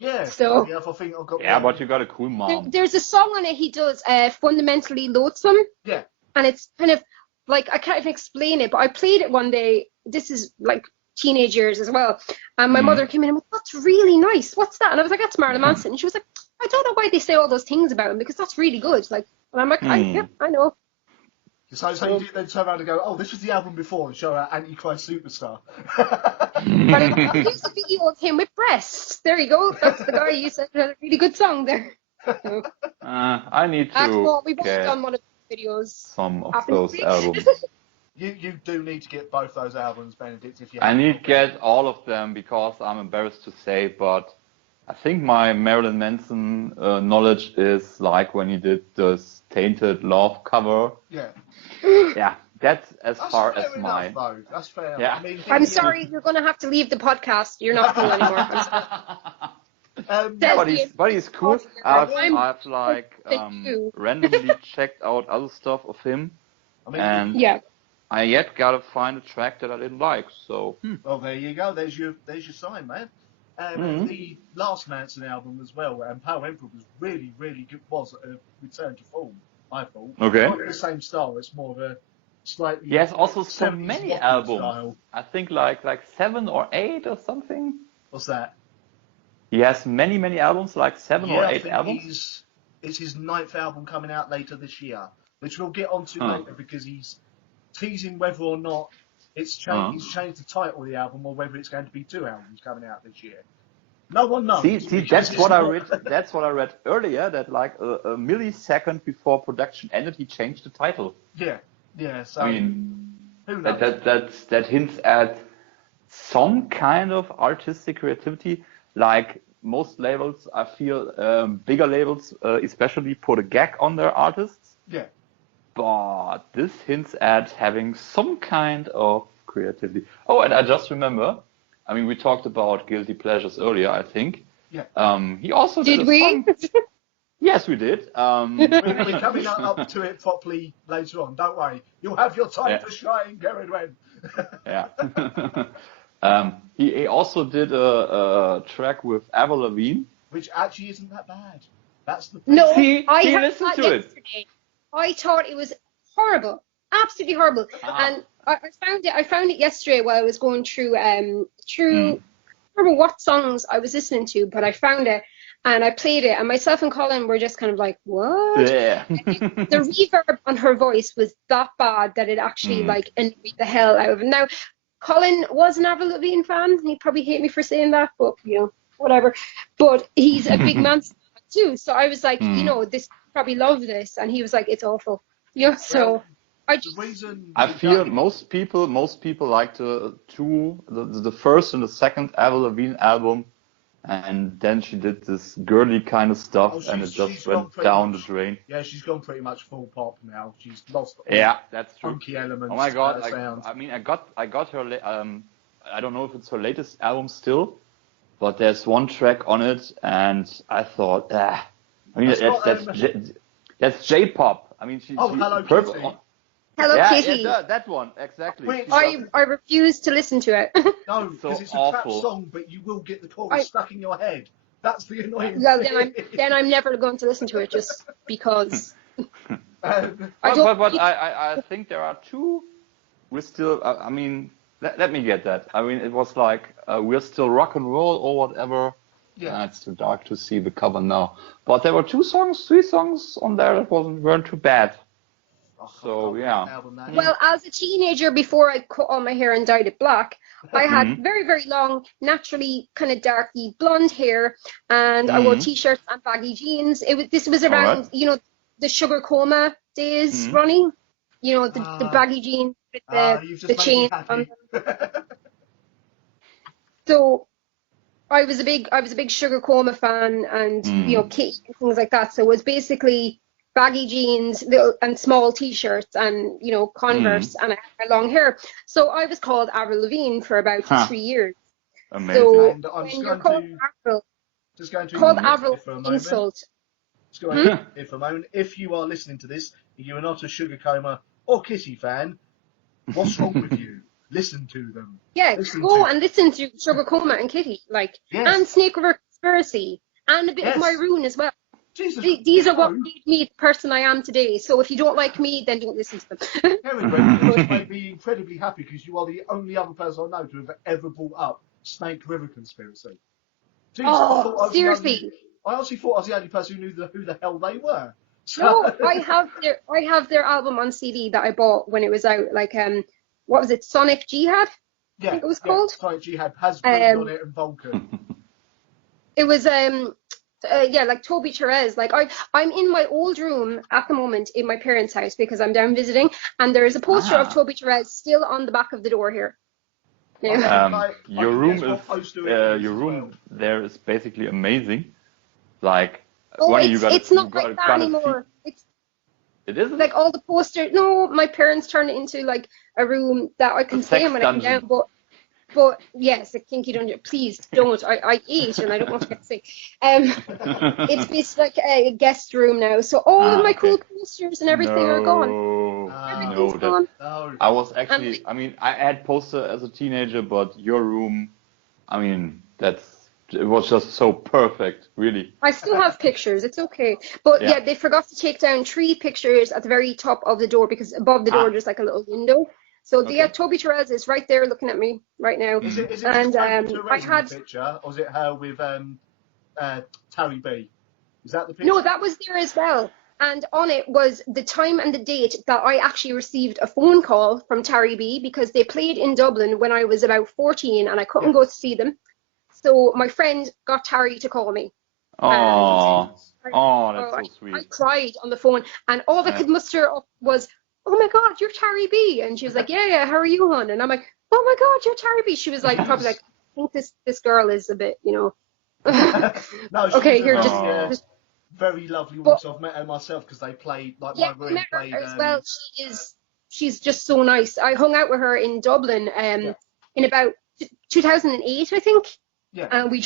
yeah. So- Funny enough, I think I've got Yeah, one. but you got a cool mom. There's a song on it he does, Fundamentally Loathsome, Yeah, and it's kind of like, I can't even explain it, but I played it one day. This is like teenage years as well, and my mother came in and went, "That's really nice. What's that?" And I was like, "That's Marilyn Manson." And she was like, "I don't know why they say all those things about him, because that's really good." Like, and I'm like, "Yeah, I know." so you did then turn around and go, oh, this was the album before, and show her Antichrist Superstar. But I used to video of him with breasts. There you go. That's the guy you said had a really good song there. So, I need we've to both get done one of the videos. some of after those this week. albums. You do need to get both those albums, Benedict, if you I haven't need to already. get all of them because I'm embarrassed to say, but I think my Marilyn Manson knowledge is like when he did this Tainted Love cover. Yeah. Yeah, that's as That's far fair as enough, my. though. That's fair. Yeah. I mean, I'm sorry, you're going to have to leave the podcast. You're not cool anymore. I'm sorry. Um, But he's cool. I'm- I've like Thank you. randomly checked out other stuff of him, I mean, and Yeah. I yet gotta find a track that I didn't like. So well, there you go. There's your sign, man. The last Manson album as well, Power Emperor was really, really good. Was a return to form, I thought. Okay. Not the same style. It's more of a slightly. he has also so 70s many rocky albums. Style. I think like 7 or 8 or something. What's that? He has many albums, like 7 or I 8 think albums. it's his 9th album coming out later this year, which we'll get onto later because he's teasing whether or not he's changed the title of the album or whether it's going to be 2 albums coming out this year. No one knows. See, because that's it's what I not- read. That's what I read earlier. That like a millisecond before production ended, he changed the title. Yeah. So I mean, who knows? that hints at some kind of artistic creativity. Like most labels, I feel bigger labels especially put a gag on their artists. Yeah. But this hints at having some kind of creativity. Oh, and I just remember. I mean, we talked about guilty pleasures earlier, I think. Yeah. He also Did a we? song. Yes, we did. We're coming up to it properly later on. Don't worry. You'll have your time to shine, Cerridwen. Yeah. He also did a track with Avril Lavigne. Which actually isn't that bad. That's the thing. No, See, I he heard listened that to it. yesterday. I thought it was horrible, absolutely horrible. And I found it yesterday while I was going through I don't remember what songs I was listening to, but I found it and I played it, and myself and Colin were just kind of like, what? Yeah. The reverb on her voice was that bad that it actually like annoyed the hell out of him. Now, Colin was an Avril Lavigne fan. He'd probably hate me for saying that, but you know, whatever. But he's a big man too, so I was like, you know, this probably love this, and he was like, it's awful. You know, so Well, I the just reason I feel most people like the first and the second Avril Lavigne album, and then she did this girly kind of stuff, and it just she's gone went pretty down much- the drain. Yeah, she's gone pretty much full pop now. She's lost all Yeah, that's true. funky elements. Oh my god! to her sound. I mean, I got her. I don't know if it's her latest album still, but there's one track on it, and I thought, I mean, that's J-pop. I mean, Hello purple- Kitty. Hello yeah, Kitty. Yeah, that one exactly. Wait, I refuse to listen to it. No, because So it's a trap awful. song, but you will get the chorus stuck in your head. That's the annoying Well, thing. then I'm never going to listen to it just because. Um, But I think there are two. We're still. I mean, let me get that. I mean, it was like we're still rock and roll or whatever. Yeah. It's too dark to see the cover now. But there were 3 songs on there that weren't too bad. So, yeah. Well, as a teenager, before I cut all my hair and dyed it black, I had very, very long, naturally kind of darky blonde hair, and I wore t-shirts and baggy jeans. This was around, you know, the sugar coma days, Ronnie. You know, the baggy jeans, with You've the just made me chain on happy. So I was a big Sugar Coma fan, and Kitty and things like that. So it was basically baggy jeans, and small t-shirts, and Converse, and I had my long hair. So I was called Avril Lavigne for about 3 years. Amazing. So And I'm when you're called Avril, just going to called interrupt Avril you for a is an moment. insult. Just going to interrupt you for a moment. If you are listening to this, and you are not a Sugar Coma or Kitty fan, what's wrong with you? Listen to them. Yeah, Listen and listen to Sugar Coma and Kitty, Yes. and Snake River Conspiracy, and a bit of Yes. My Rune as well. Jesus, These are what made me the person I am today. So if you don't like me, then don't listen to them. Cerridwen, you just made me incredibly happy because you are the only other person I know to have ever brought up Snake River Conspiracy. Jeez, Oh, seriously. I honestly thought I was the only person who knew who the hell they were. So... No, I have their album on CD that I bought when it was out. What was it? Sonic Jihad? I think it was called. Sonic Jihad has Bleed on it and Vulcan. It was like Toby Therese. I'm in my old room at the moment in my parents' house because I'm down visiting, and there is a poster of Toby Therese still on the back of the door here. Yeah. Your room there is basically amazing. It's not like that anymore. It isn't? Like all the posters. No, my parents turned it into like a room that I can stay in when I come down. But yes, a kinky dungeon. Please don't. I ate and I don't want to get sick. It's basically like a guest room now. So all of my cool posters and everything are gone. Everything's gone. I was actually, I had poster as a teenager, but your room, it was just so perfect, really. I still have pictures. It's okay. But yeah, they forgot to take down 3 pictures at the very top of the door because above the door there's like a little window. So Toby Therese is right there looking at me right now. Is it and I had the picture, or is it her with Terry B? Is that the picture? No, that was there as well. And on it was the time and the date that I actually received a phone call from Terry B because they played in Dublin when I was about 14 and I couldn't go to see them. So my friend got Terry to call me. Oh, that's so sweet. I cried on the phone, and all I could muster up was, "Oh my God, you're Terry B!" And she was like, "Yeah, how are you, hon?" And I'm like, "Oh my God, you're Terry B!" She was like, probably like, "I think this girl is a bit, No, okay, here, just very lovely woman. So I've met her myself because they played my room played as well. She's just so nice. I hung out with her in Dublin in about 2008, I think. Yeah. And we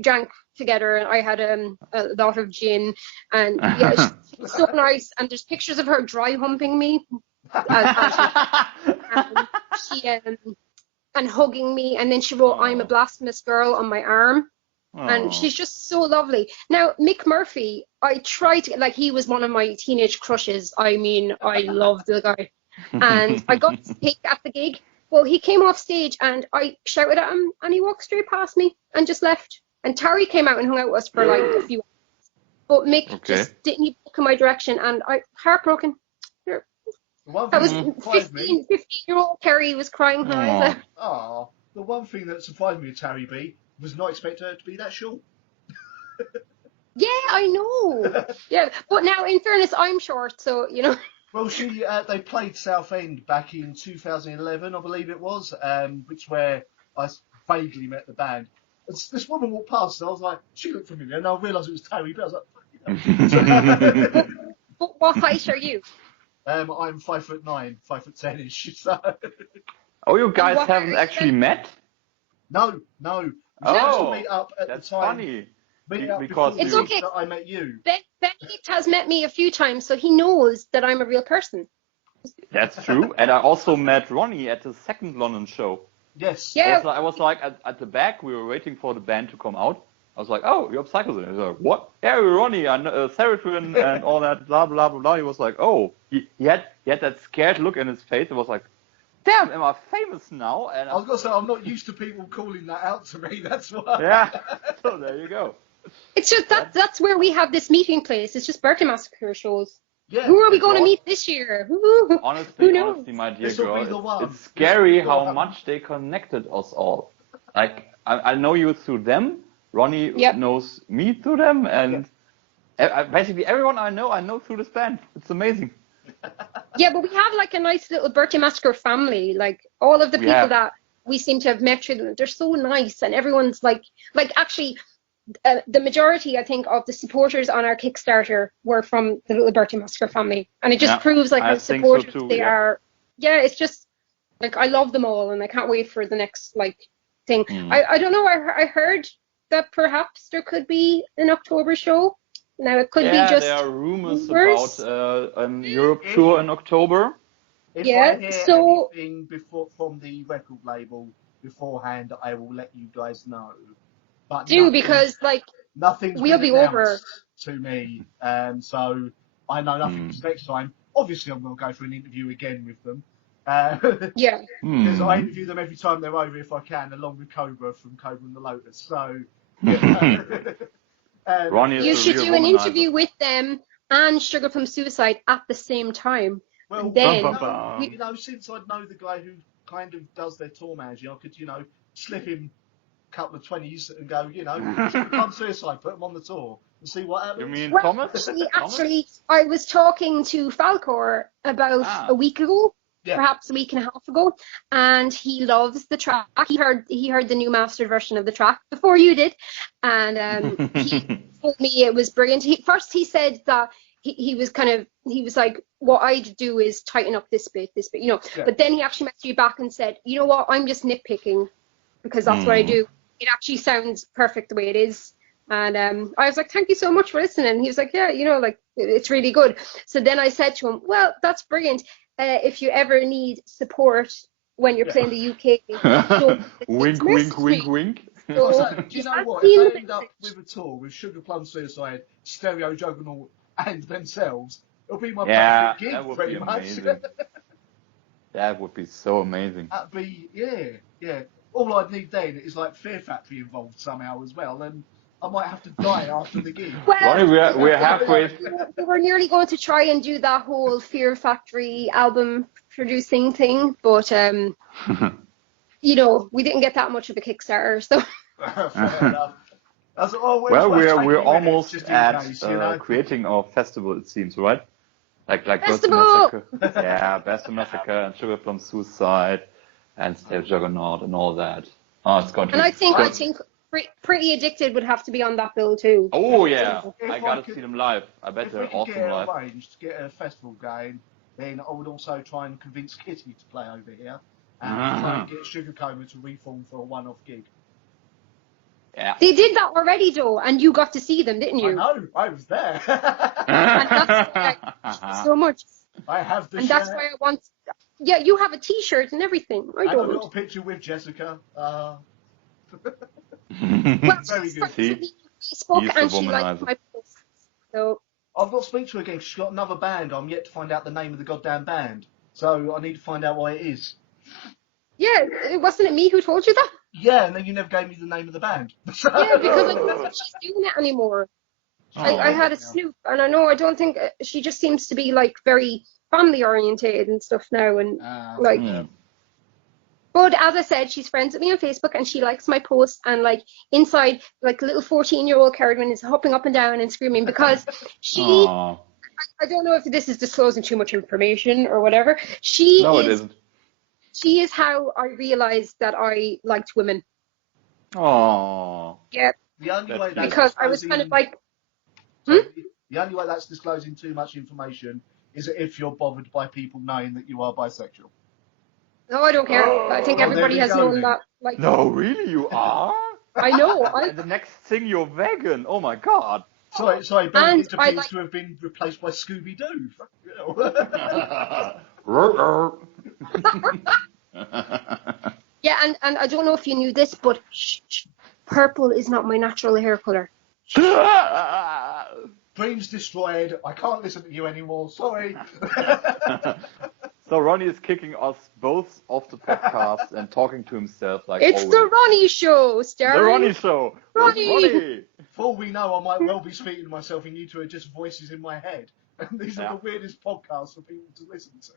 drank together, and I had a lot of gin, and she's so nice. And there's pictures of her dry humping me, and hugging me, and then she wrote "I'm a blasphemous girl" on my arm. And she's just so lovely. Now, Mick Murphy, I tried to, he was one of my teenage crushes. I loved the guy. And I got his pick at the gig. Well, he came off stage and I shouted at him and he walked straight past me and just left. And Terry came out and hung out with us for a few hours. But Mick just didn't even look in my direction, and heartbroken. That was 15-year-old Kerry was crying her eyes out. The one thing that surprised me with Terry B was not expecting her to be that short. Yeah, I know. Yeah, but now in fairness, I'm short, so Well, they played Southend back in 2011, I believe it was, which where I vaguely met the band. And this woman walked past, and I was like, she looked familiar, and I realised it was Terry B. I was like, But what height are you? I'm 5'9", 5'10"-ish. So. Oh, you guys haven't actually met? No. We to meet up at that's the time. Funny. Because it's okay. That I met you. Benedict has met me a few times, so he knows that I'm a real person. That's true. And I also met Ronnie at the second London show. Yes. Yeah. I was at the back. We were waiting for the band to come out. I was like, "Oh, you're Psychosin." He was like, "What? Yeah, we're Ronnie and Cerridwen and all that, blah blah blah blah." He was like, "Oh," he had that scared look in his face. It was like, "Damn, am I famous now?" And I was gonna say I'm not used to people calling that out to me. That's why. Yeah. So there you go. It's just that's where we have this meeting place. It's just Birthday Massacre shows. Yeah. Who are we going to meet this year? Honestly, my dear girl, it's scary how much they connected us all. I know you through them. Ronnie knows me through them, and basically everyone I know through this band. It's amazing. Yeah, but we have like a nice little Bertie Massacre family. Like all of the people that we seem to have met through them, they're so nice, and everyone's like actually, the majority, I think, of the supporters on our Kickstarter were from the little Bertie Massacre family, and it just proves like how supportive they are. Yeah, it's just like I love them all, and I can't wait for the next like thing. I don't know. I heard that perhaps there could be an October show. Now it could be just. Yeah, there are rumors about a Europe tour in October. If I hear anything from the record label beforehand, I will let you guys know. But because like nothing's we'll been be over to me, so I know nothing next time. Obviously, I'm going to go for an interview again with them. Because I interview them every time they're over if I can, along with Cobra from Cobra and the Lotus. So. You should do an interview with them and Sugarplum Suicide at the same time. Well, and then, since I know the guy who kind of does their tour managing, I could, slip him a couple of 20s and go, Sugarplum Suicide, put them on the tour and see what happens. You mean Thomas? Actually, I was talking to Falcor about a week ago. Yeah. Perhaps a week and a half ago, and he loves the track. He heard the new mastered version of the track before you did, and he told me it was brilliant. He said that he was like, what I'd do is tighten up this bit, Yeah. But then he actually messaged you back and said, you know what, I'm just nitpicking because that's what I do. It actually sounds perfect the way it is. And I was like, thank you so much for listening. And he was like, yeah, like it's really good. So then I said to him, well, that's brilliant. If you ever need support when you're playing the UK, wink, wink, wink, wink. So, do you know what? If they end up with a tour with Sugarplum Suicide, Stereo Juggernaut, and themselves, it'll be my perfect gig, that would pretty be much. Amazing. That would be so amazing. That'd be, yeah. All I'd need then is like Fear Factory involved somehow as well, and I might have to die after the gig. Well, Ronnie, we're halfway. We were nearly going to try and do that whole Fear Factory album producing thing, but we didn't get that much of a Kickstarter, so. Fair enough. We're almost at creating our festival, it seems, right? Like Festival! Best Massacre and Sugarplum Suicide and Stereo Juggernaut and all that. Oh, it's going to. And I think Pretty Addicted would have to be on that bill too. Oh yeah, I gotta see them live. I bet they're awesome live. If we could arranged to get a festival going, then I would also try and convince Kitty to play over here and try and get Sugar Coma to reform for a one-off gig. Yeah. They did that already though, and you got to see them, didn't you? I know, I was there. And that's why I so much. I have the and that's why I want. Yeah, you have a T-shirt and everything. I don't. I got a picture with Jessica. Well, very good. Facebook and she liked my post. So I've got to speak to her again. She's got another band. I'm yet to find out the name of the goddamn band. So I need to find out what it is. Yeah, wasn't it me who told you that? Yeah, and then you never gave me the name of the band. Yeah, because I don't think she's doing it anymore. I had a snoop, and I don't think she just seems to be like very family orientated and stuff now, and But as I said, she's friends with me on Facebook, and she likes my posts, and like inside, like little 14-year-old Cerridwen is hopping up and down and screaming because she. I don't know if this is disclosing too much information or whatever. It isn't. She is how I realized that I liked women. Oh. Yeah. The only way that's because I was kind of like. The only way that's disclosing too much information is if you're bothered by people knowing that you are bisexual. No, I don't care. I think everybody has known that. Like. No, really, you are? I know. And the next thing, you're vegan. Oh my god. Sorry, Benedict appears to have been replaced by Scooby-Doo. Yeah, and I don't know if you knew this, but purple is not my natural hair colour. Dreams destroyed. I can't listen to you anymore. Sorry. So Ronnie is kicking us both off the podcast and talking to himself like it's always. The Ronnie Show, Starry. The Ronnie Show. Ronnie. For all we know, I might well be speaking to myself and you two are just voices in my head. And these are the weirdest podcasts for people to listen to.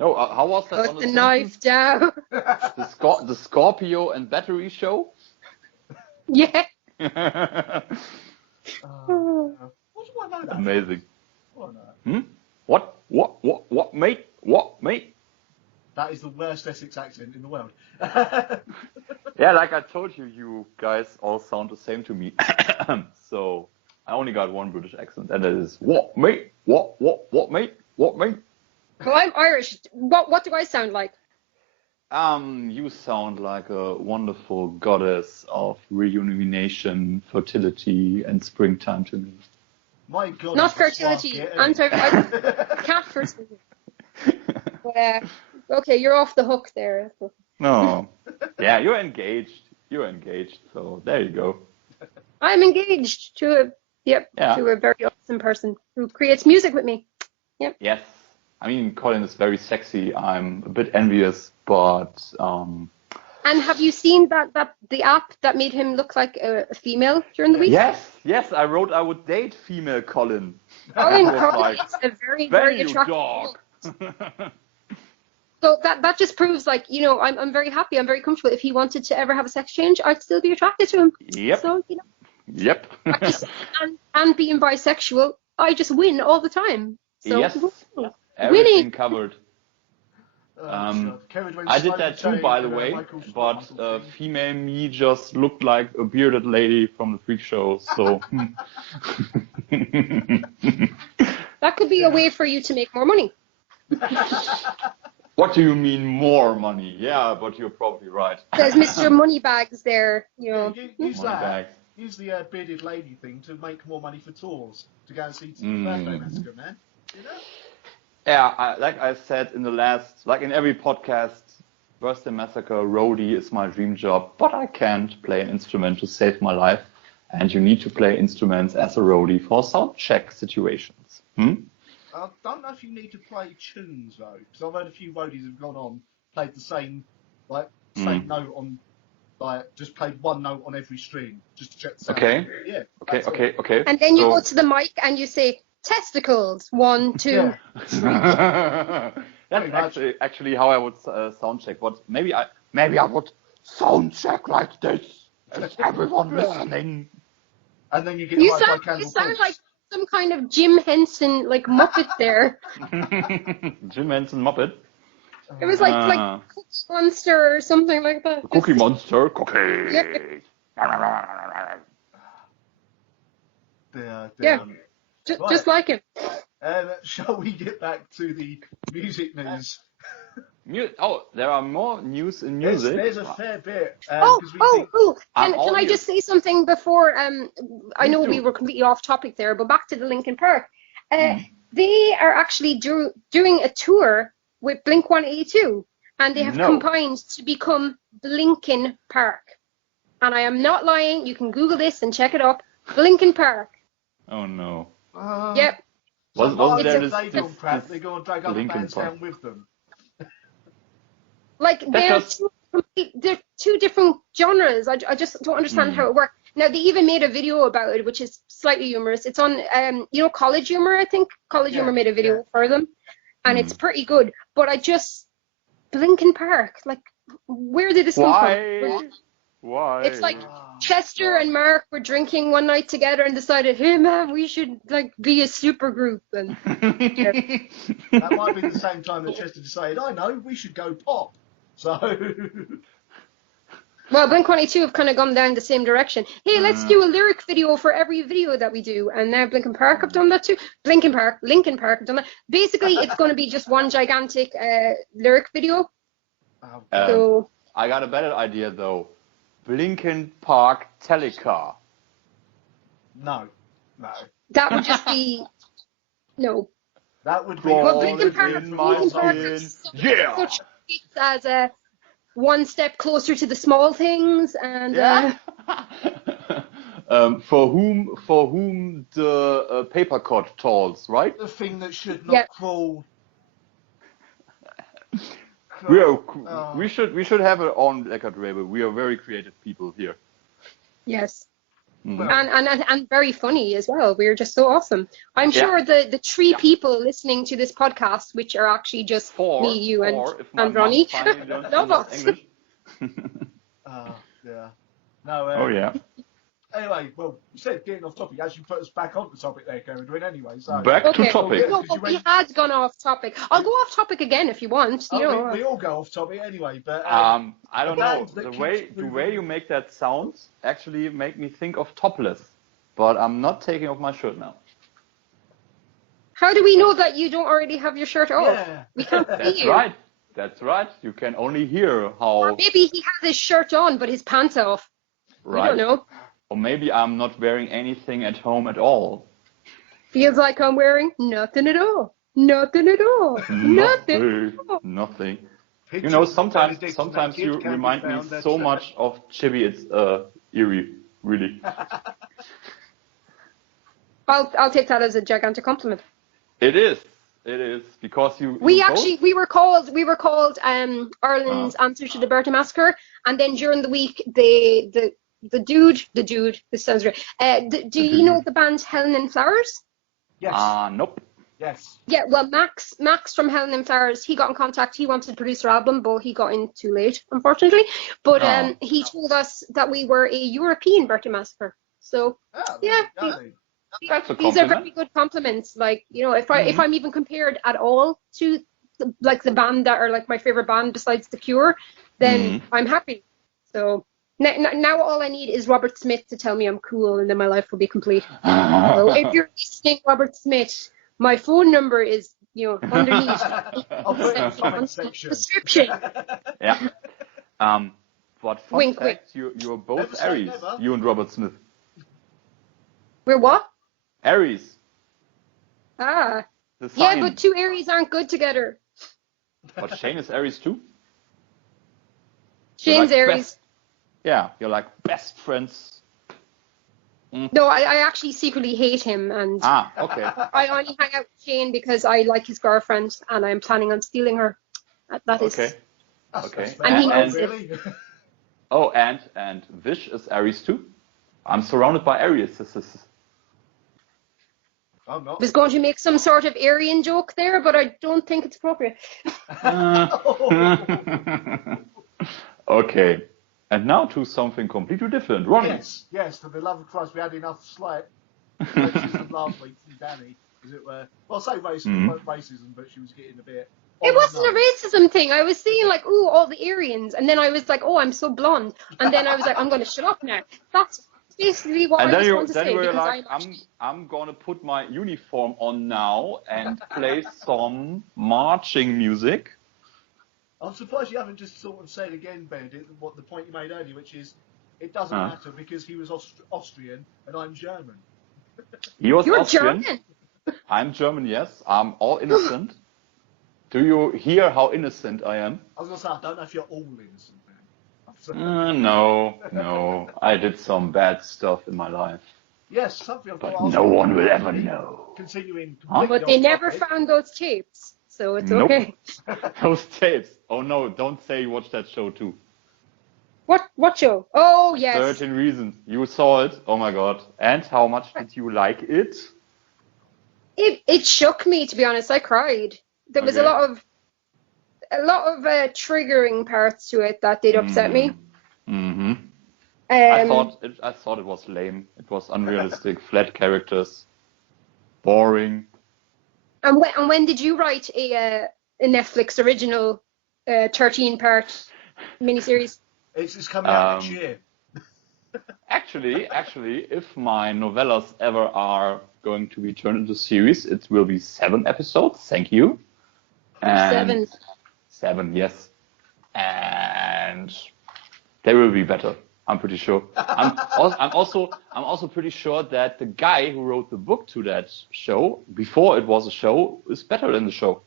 No, how was that? Put the knife down. The Scorpio and Battery Show? Yeah. What do I know that? Amazing. For? What, mate? What, mate? That is the worst Essex accent in the world. Yeah, like I told you, you guys all sound the same to me. So I only got one British accent, and it is what, mate? What, mate? What, mate? Well, I'm Irish. What do I sound like? You sound like a wonderful goddess of rejuvenation, fertility, and springtime to me. My God. Not fertility. Cat fertility. But, okay, you're off the hook there. No. Yeah, you're engaged. You're engaged. So there you go. I'm engaged to a very awesome person who creates music with me. Yep. Yes. I mean, Colin is very sexy. I'm a bit envious, but And have you seen the app that made him look like a female during the week? Yes. I wrote I would date female Colin. Colin Like, is a very attractive dog. So that just proves, like, you know, I'm very happy. I'm very comfortable. If he wanted to ever have a sex change, I'd still be attracted to him. Yep. So, you know. Yep. and being bisexual, I just win all the time. So, yes. Winning. Everything covered. Cerridwen I did that too, slightly by the changed, way, Michael but Scott thing. female me just looked like a bearded lady from the freak show, so. That could be a way for you to make more money. What do you mean more money? Yeah, but you're probably right. There's Mr. Moneybags there, you know. Use Money that. bags. Use the bearded lady thing to make more money for tours to go and see Birthday Massacre, man. You know? Yeah, like I said like in every podcast, Birthday Massacre roadie is my dream job, but I can't play an instrument to save my life, and you need to play instruments as a roadie for sound check situations. I don't know if you need to play tunes though, because I've heard a few roadies have gone on, played the same note on, like just played one note on every string just to check the sound. Okay. Yeah. Okay. And then you go to the mic and you say, testicles, 1, 2, Yeah. 3. That's actually how I would sound check. But maybe I would sound check like this. Is everyone listening? And then you get You high by sound candle like some kind of Jim Henson, like, Muppet there. Jim Henson Muppet. It was like Cookie Monster or something like that. Cookie Monster, cookie. Yeah. Just like him. Shall we get back to the music news? There are more news in music. There's a fair bit. Can I just say something before? I know we were completely off topic there, but back to the Linkin Park. They are actually doing a tour with Blink-182, and they have combined to become Blinkin Park. And I am not lying. You can Google this and check it up. Blinkin Park. Oh no. Yep. Was there this they're going to drag other Linkin bands Park down with them. Like they're two different genres. I just don't understand how it works. Now they even made a video about it, which is slightly humorous. It's on College Humor. I think College Humor made a video for them, and it's pretty good. But Blinkin Park, like, where did this come from? Why? It's like Chester and Mark were drinking one night together and decided, hey man, we should be a super group. And that might be the same time that Chester decided, I know, we should go pop. So well, Blink-182 have kind of gone down the same direction. Hey, let's do a lyric video for every video that we do. And now Linkin Park have done that too. Linkin Park have done that. Basically, it's going to be just one gigantic lyric video. So I got a better idea though. Blinkin Park Telecar. No. That would just be no. That would be Blinkin Park is such as a one step closer to the small things, and for whom the paper cut tolls, right? The thing that should not crawl. We should have our own record label. We are very creative people here. Yes. And very funny as well. We're just so awesome. I'm sure the three people listening to this podcast, which are actually just me, you, and Ronnie, love us. Yeah. No. Oh yeah. Anyway, well, you said getting off topic. You actually put us back on the topic there, Cerridwen, anyway. So Back to Okay. topic. No, but we had gone off topic. I'll go off topic again if you want. You know. we all go off topic anyway, but I a don't know. band that The keeps way moving- you make that sound actually make me think of Topless. But I'm not taking off my shirt now. How do we know that you don't already have your shirt off? Yeah. We can't see That's you. right. That's right. You can only hear Or how maybe he has his shirt on but his pants off. right. We don't know. Or maybe I'm not wearing anything at home at all. Feels like I'm wearing nothing at all. Nothing at all. Nothing. Nothing. You Pictures know, of sometimes Benedict you naked can be remind me found at- so much of Chibi. It's eerie, really. I'll take that as a gigantic compliment. It is because you. We both- were called Ireland's answer to the Berta massacre, and then during the week the dude, this sounds great. Do you know the band Helen and Flowers? Yes. Nope. Yes. Yeah, well, Max from Helen and Flowers, he got in contact. He wanted to produce our album, but he got in too late, unfortunately. But he told us that we were a European Berta massacre. So Oh, yeah, That's a these are compliment. very good compliments. Like, you know, if I'm even compared at all to the band that are like my favorite band besides The Cure, then I'm happy. So now all I need is Robert Smith to tell me I'm cool, and then my life will be complete. So if you're listening, Robert Smith, my phone number is, you know, underneath. I'll put it in the comment section. Description. Yeah. But fun Wink, fact, you're both Never say Aries. never. You and Robert Smith. We're what? Aries. Ah. The Yeah, sign. but two Aries aren't good together. But Shane is Aries too. Shane's like Aries. best- Yeah, you're like best friends. No, I actually secretly hate him, and Okay. I only hang out with Shane because I like his girlfriend, and I'm planning on stealing her. That is. Okay. That's Okay. fair, And he knows it. really. Oh, and Vish is Aries too. I'm surrounded by Aries. I'm not. I was going to make some sort of Aryan joke there, but I don't think it's appropriate. Okay. And now to something completely different. Ronnie. Yes, for the love of Christ, we had enough slight racism last week from Danny, as it were. Well, I say racism, it wasn't racism, but she was getting a bit... It wasn't a racism thing. I was saying like, ooh, all the Aryans, and then I was like, oh, I'm so blonde, and then I was like, I'm going to shut up now. That's basically what And I then just want to say. you were Because like, I'm gonna put my uniform on now and play some marching music. I'm surprised you haven't just sort of said again, Benedict, what the point you made earlier, which is it doesn't matter because he was Austrian and I'm German. He was You're Austrian. German. I'm German, yes. I'm all innocent. Do you hear how innocent I am? I was going to say, I don't know if you're all innocent, man. No. I did some bad stuff in my life. Yes, something I've got But to ask no you. one will ever know. Continuing But they off never topic. found those tapes, so it's Nope. okay. Those tapes. Oh no, don't say you watched that show too. What show? Oh, yes. 13 Reasons. You saw it. Oh my god. And how much did you like it? It shook me, to be honest. I cried. There was a Okay. lot of triggering parts to it that did upset me. Mm-hmm. I thought it was lame. It was unrealistic, flat characters, boring. And when did you write a Netflix original 13-part miniseries? It's coming out next year. Actually, if my novellas ever are going to be turned into series, it will be 7 episodes. Thank you. And 7, yes. And they will be better. I'm pretty sure. I'm also pretty sure that the guy who wrote the book to that show before it was a show is better than the show,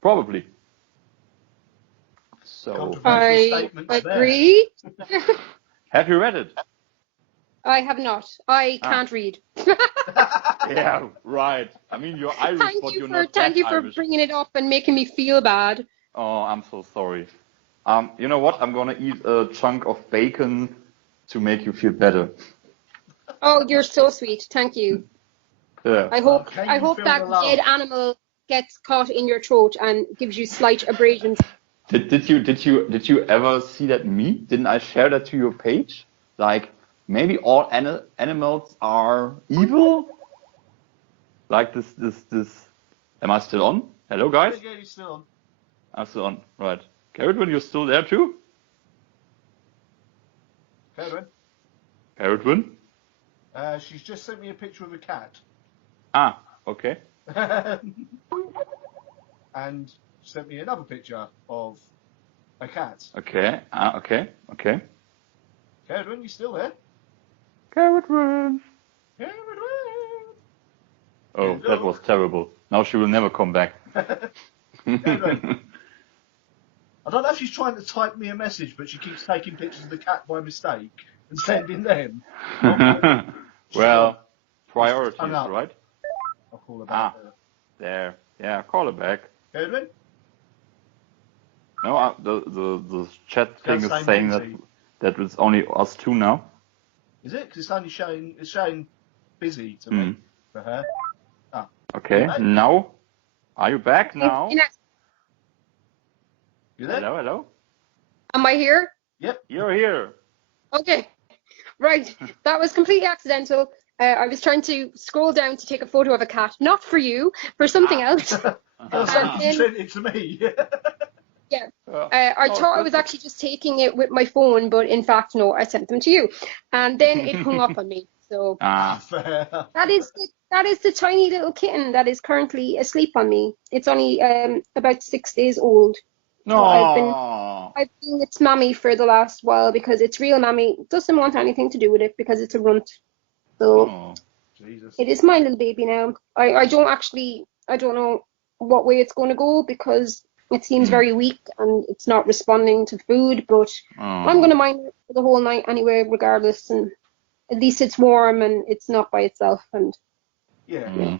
probably. So Controversial I statements there. agree. have you read it? I have not. I can't read. Yeah, right. I mean, you're Irish, but you're not Thank that you for Irish. bringing it up and making me feel bad. Oh, I'm so sorry. You know what? I'm gonna eat a chunk of bacon to make you feel better. Oh, you're so sweet. Thank you. Yeah. I hope Okay, you feel that the love. dead animal gets caught in your throat and gives you slight abrasions. Did you ever see that meme? Didn't I share that to your page? Like maybe all animals are evil? Like this. Am I still on? Hello, guys? Yeah, you're still on. I'm still on. Right. Cerridwen, you're still there too? Cerridwen? Cerridwen? She's just sent me a picture of a cat. Ah, okay. And sent me another picture of a cat. Okay. Okay. Cerridwen, you still there? Cerridwen. Cerridwen! Oh, that was terrible. Now she will never come back. Cerridwen. I don't know if she's trying to type me a message, but she keeps taking pictures of the cat by mistake and sending them. Well, priorities, right? I'll call her back. There. Yeah, call her back. Cerridwen? No, the chat thing is Saying saying that it's only us two now. Is it? Because it's showing busy to me for her. Ah. Okay, now, are you back now? You there? Hello? Am I here? Yep. You're here. Okay. Right. That was completely accidental. I was trying to scroll down to take a photo of a cat, not for you, for something else. You sent it to me. Yeah. I thought I was actually just taking it with my phone, but in fact, no, I sent them to you. And then it hung up on me. So Fair. that is the tiny little kitten that is currently asleep on me. It's only about 6 days old. So I've been its mammy for the last while because its real mammy doesn't want anything to do with it because it's a runt. So Jesus. It is my little baby now. I don't know what way it's going to go because it seems very weak and it's not responding to food, but I'm going to mind it for the whole night anyway, regardless. And at least it's warm and it's not by itself. And Yeah.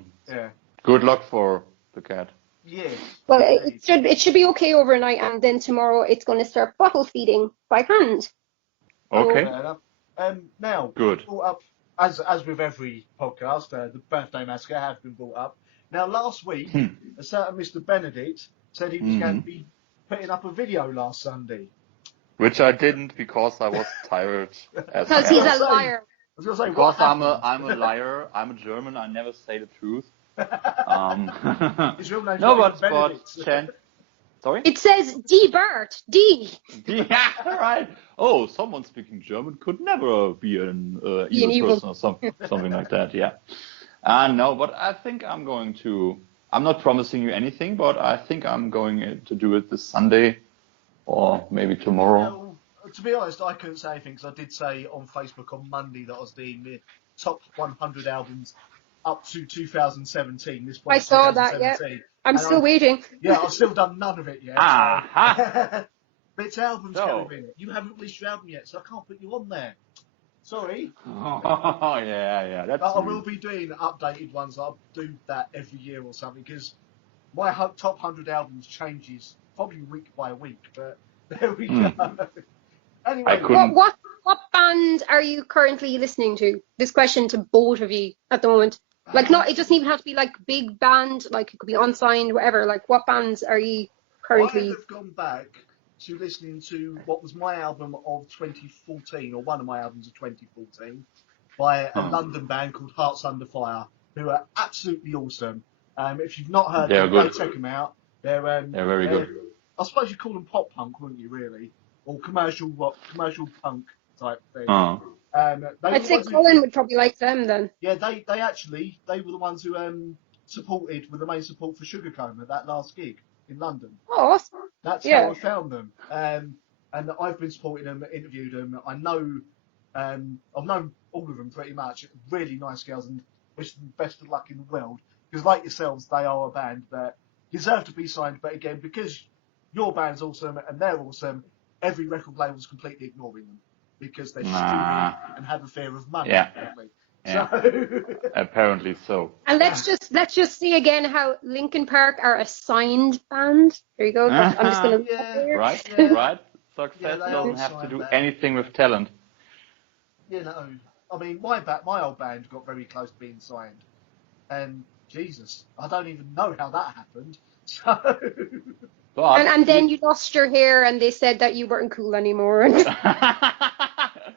Good luck for the cat. Yeah. Well, it should be okay overnight, and then tomorrow it's going to start bottle feeding by hand. Okay. Fair enough. Now, Good. Brought up, as with every podcast, the birthday massacre has been brought up. Now, last week, a certain Mr. Benedict said he was going to be putting up a video last Sunday. Which I didn't because I was tired. Because he's a liar. I was going to say, because I'm a liar. I'm a German. I never say the truth. His real name's but Benedict. Sorry? It says D. Bert. D. Yeah, right. Oh, someone speaking German could never be an evil person or something like that. Yeah. No, but I think I'm going to. I'm not promising you anything, but I think I'm going to do it this Sunday or maybe tomorrow. Well, to be honest, I couldn't say anything because I did say on Facebook on Monday that I was doing the top 100 albums up to 2017. This point, I saw that, yeah. I'm still waiting. Yeah, I've still done none of it yet. So. But it's albums, Kelvin. You haven't released your album yet, so I can't put you on there. Sorry. Oh, yeah. That's I will be doing updated ones. I'll do that every year or something because my top 100 albums changes probably week by week. But there we go. Anyway, what band are you currently listening to? This question to both of you at the moment. Like, it doesn't even have to be like big band. Like, it could be unsigned, whatever. Like, what bands are you currently? I have gone back to listening to what was my album of 2014, or one of my albums of 2014, by a London band called Hearts Under Fire, who are absolutely awesome. If you've not heard them, go check them out. They're very good. I suppose you call them pop punk, wouldn't you, really? Or commercial rock, commercial punk type thing. I'd say Colin would probably like them then. Yeah, they were the ones who were the main support for Sugarplum at that last gig in London. Oh, awesome. That's how I found them. And I've been supporting them, interviewed them. I know, I've known all of them pretty much. Really nice girls, and wish them best of luck in the world. Because like yourselves, they are a band that deserve to be signed. But again, because your band's awesome and they're awesome, every record label's completely ignoring them because they're stupid and have a fear of money. Yeah. Apparently. Yeah. So Apparently so. And let's just see again how Linkin Park are a signed band. There you go. I'm just going to right. Success doesn't have to do anything with talent. You know, I mean, my old band got very close to being signed, and Jesus, I don't even know how that happened. So. And then you lost your hair, and they said that you weren't cool anymore.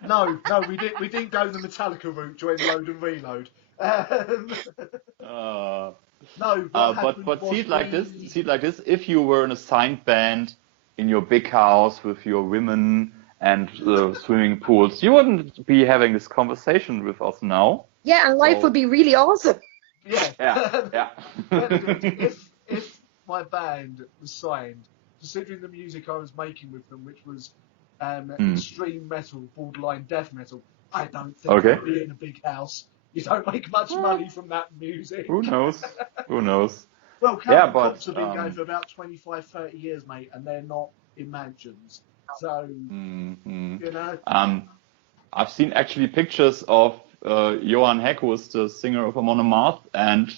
No, No, we didn't go the Metallica route, join Load and Reload. No, what happened but was see it like this. See it like this. If you were in a signed band in your big house with your women and swimming pools, you wouldn't be having this conversation with us now. Yeah, and life would be really awesome. Yeah. If my band was signed, considering the music I was making with them, which was extreme metal, borderline death metal, I don't think I'd be in a big house. You don't make much money from that music. Who knows? Who knows? Well, Cops have been going for about 25, 30 years, mate, and they're not in mansions. So, you know. I've seen actually pictures of Johan Heck, who is the singer of Amon Amarth, and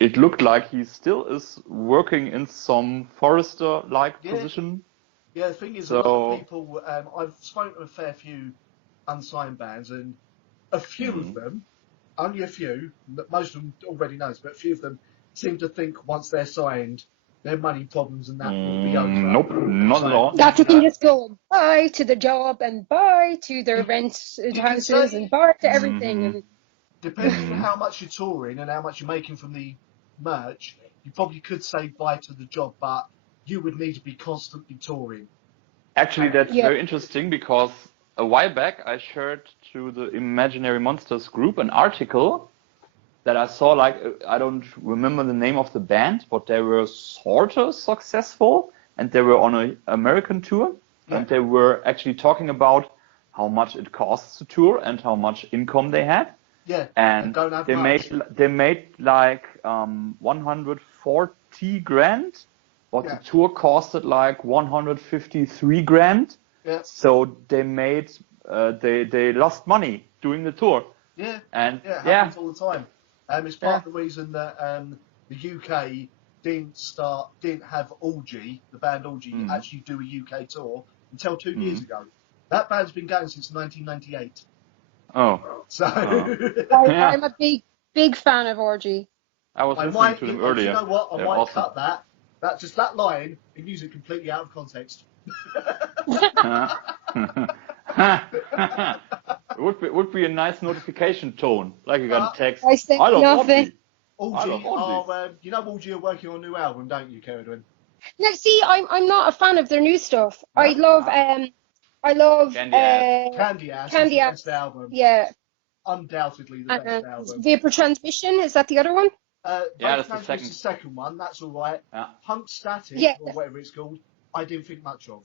it looked like he still is working in some forester-like position. Yeah, the thing is, a lot of people, I've spoken to a fair few unsigned bands, and a few of them, only a few, most of them already knows, but a few of them seem to think once they're signed, their money problems and that will be over. Nope, not at all. That they can just go bye to the job and bye to their rent houses and bye to everything. And depending on how much you're touring and how much you're making from the merch, you probably could say bye to the job, but you would need to be constantly touring. Actually, that's very interesting because a while back I shared to the Imaginary Monsters group an article that I saw, like, I don't remember the name of the band, but they were sort of successful and they were on an American tour and they were actually talking about how much it costs to tour and how much income they had. Yeah, and they made like 140 grand, but the tour costed like 153 grand. Yeah. So they made they lost money doing the tour. Yeah. And it happens all the time. It's part of the reason that the UK didn't have Orgy, the band Orgy, actually do a UK tour until 2 years ago. That band's been going since 1998. Oh. So I'm a big fan of Orgy. I was listening to them earlier. You know what? I They're might awesome. cut that. Just that line and use it completely out of context. It would be a nice notification tone, like you got a text. I said nothing. Orgy, you know Orgy are working on a new album, don't you, Cerridwen? No, see, I'm not a fan of their new stuff. No? I love Candy Ass. Candy Ass. Best album. Yeah. Undoubtedly the best album. Vapor Transmission, is that the other one? That's the second one. That's all right. Yeah. Punk Static, or whatever it's called, I didn't think much of.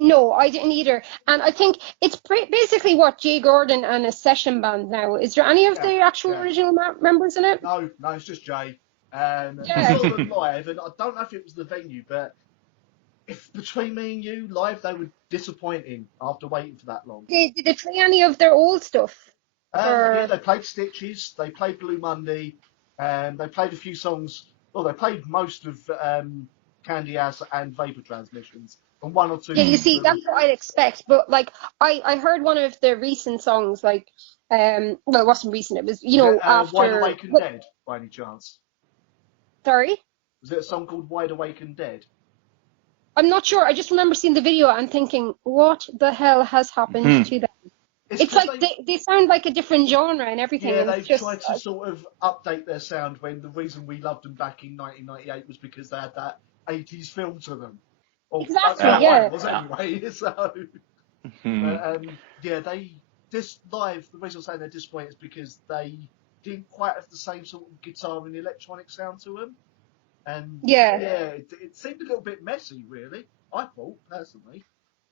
No, I didn't either. And I think it's basically what Jay Gordon and a session band now. Is there any of the actual original members in it? No, it's just Jay. I saw them live, and I don't know if it was the venue, but if between me and you, live, they were disappointing after waiting for that long. Did they play any of their old stuff? Yeah, they played Stitches, they played Blue Monday, and they played a few songs. Well, they played most of Candy Ass and Vapor Transmissions, and one or two. Yeah, you see, that's what I'd expect. But like, I heard one of the recent songs, like, well, it wasn't recent. It was, after. Wide Awake and Dead, by any chance? Sorry. Was it a song called Wide Awake and Dead? I'm not sure. I just remember seeing the video and thinking, what the hell has happened to them? It's like they sound like a different genre and everything. Yeah, they've tried to sort of update their sound when the reason we loved them back in 1998 was because they had that 80s film to them. Or exactly, it was anyway. So, this live, the reason I'm saying they're disappointed is because they didn't quite have the same sort of guitar and electronic sound to them. And it seemed a little bit messy, really, I thought, personally.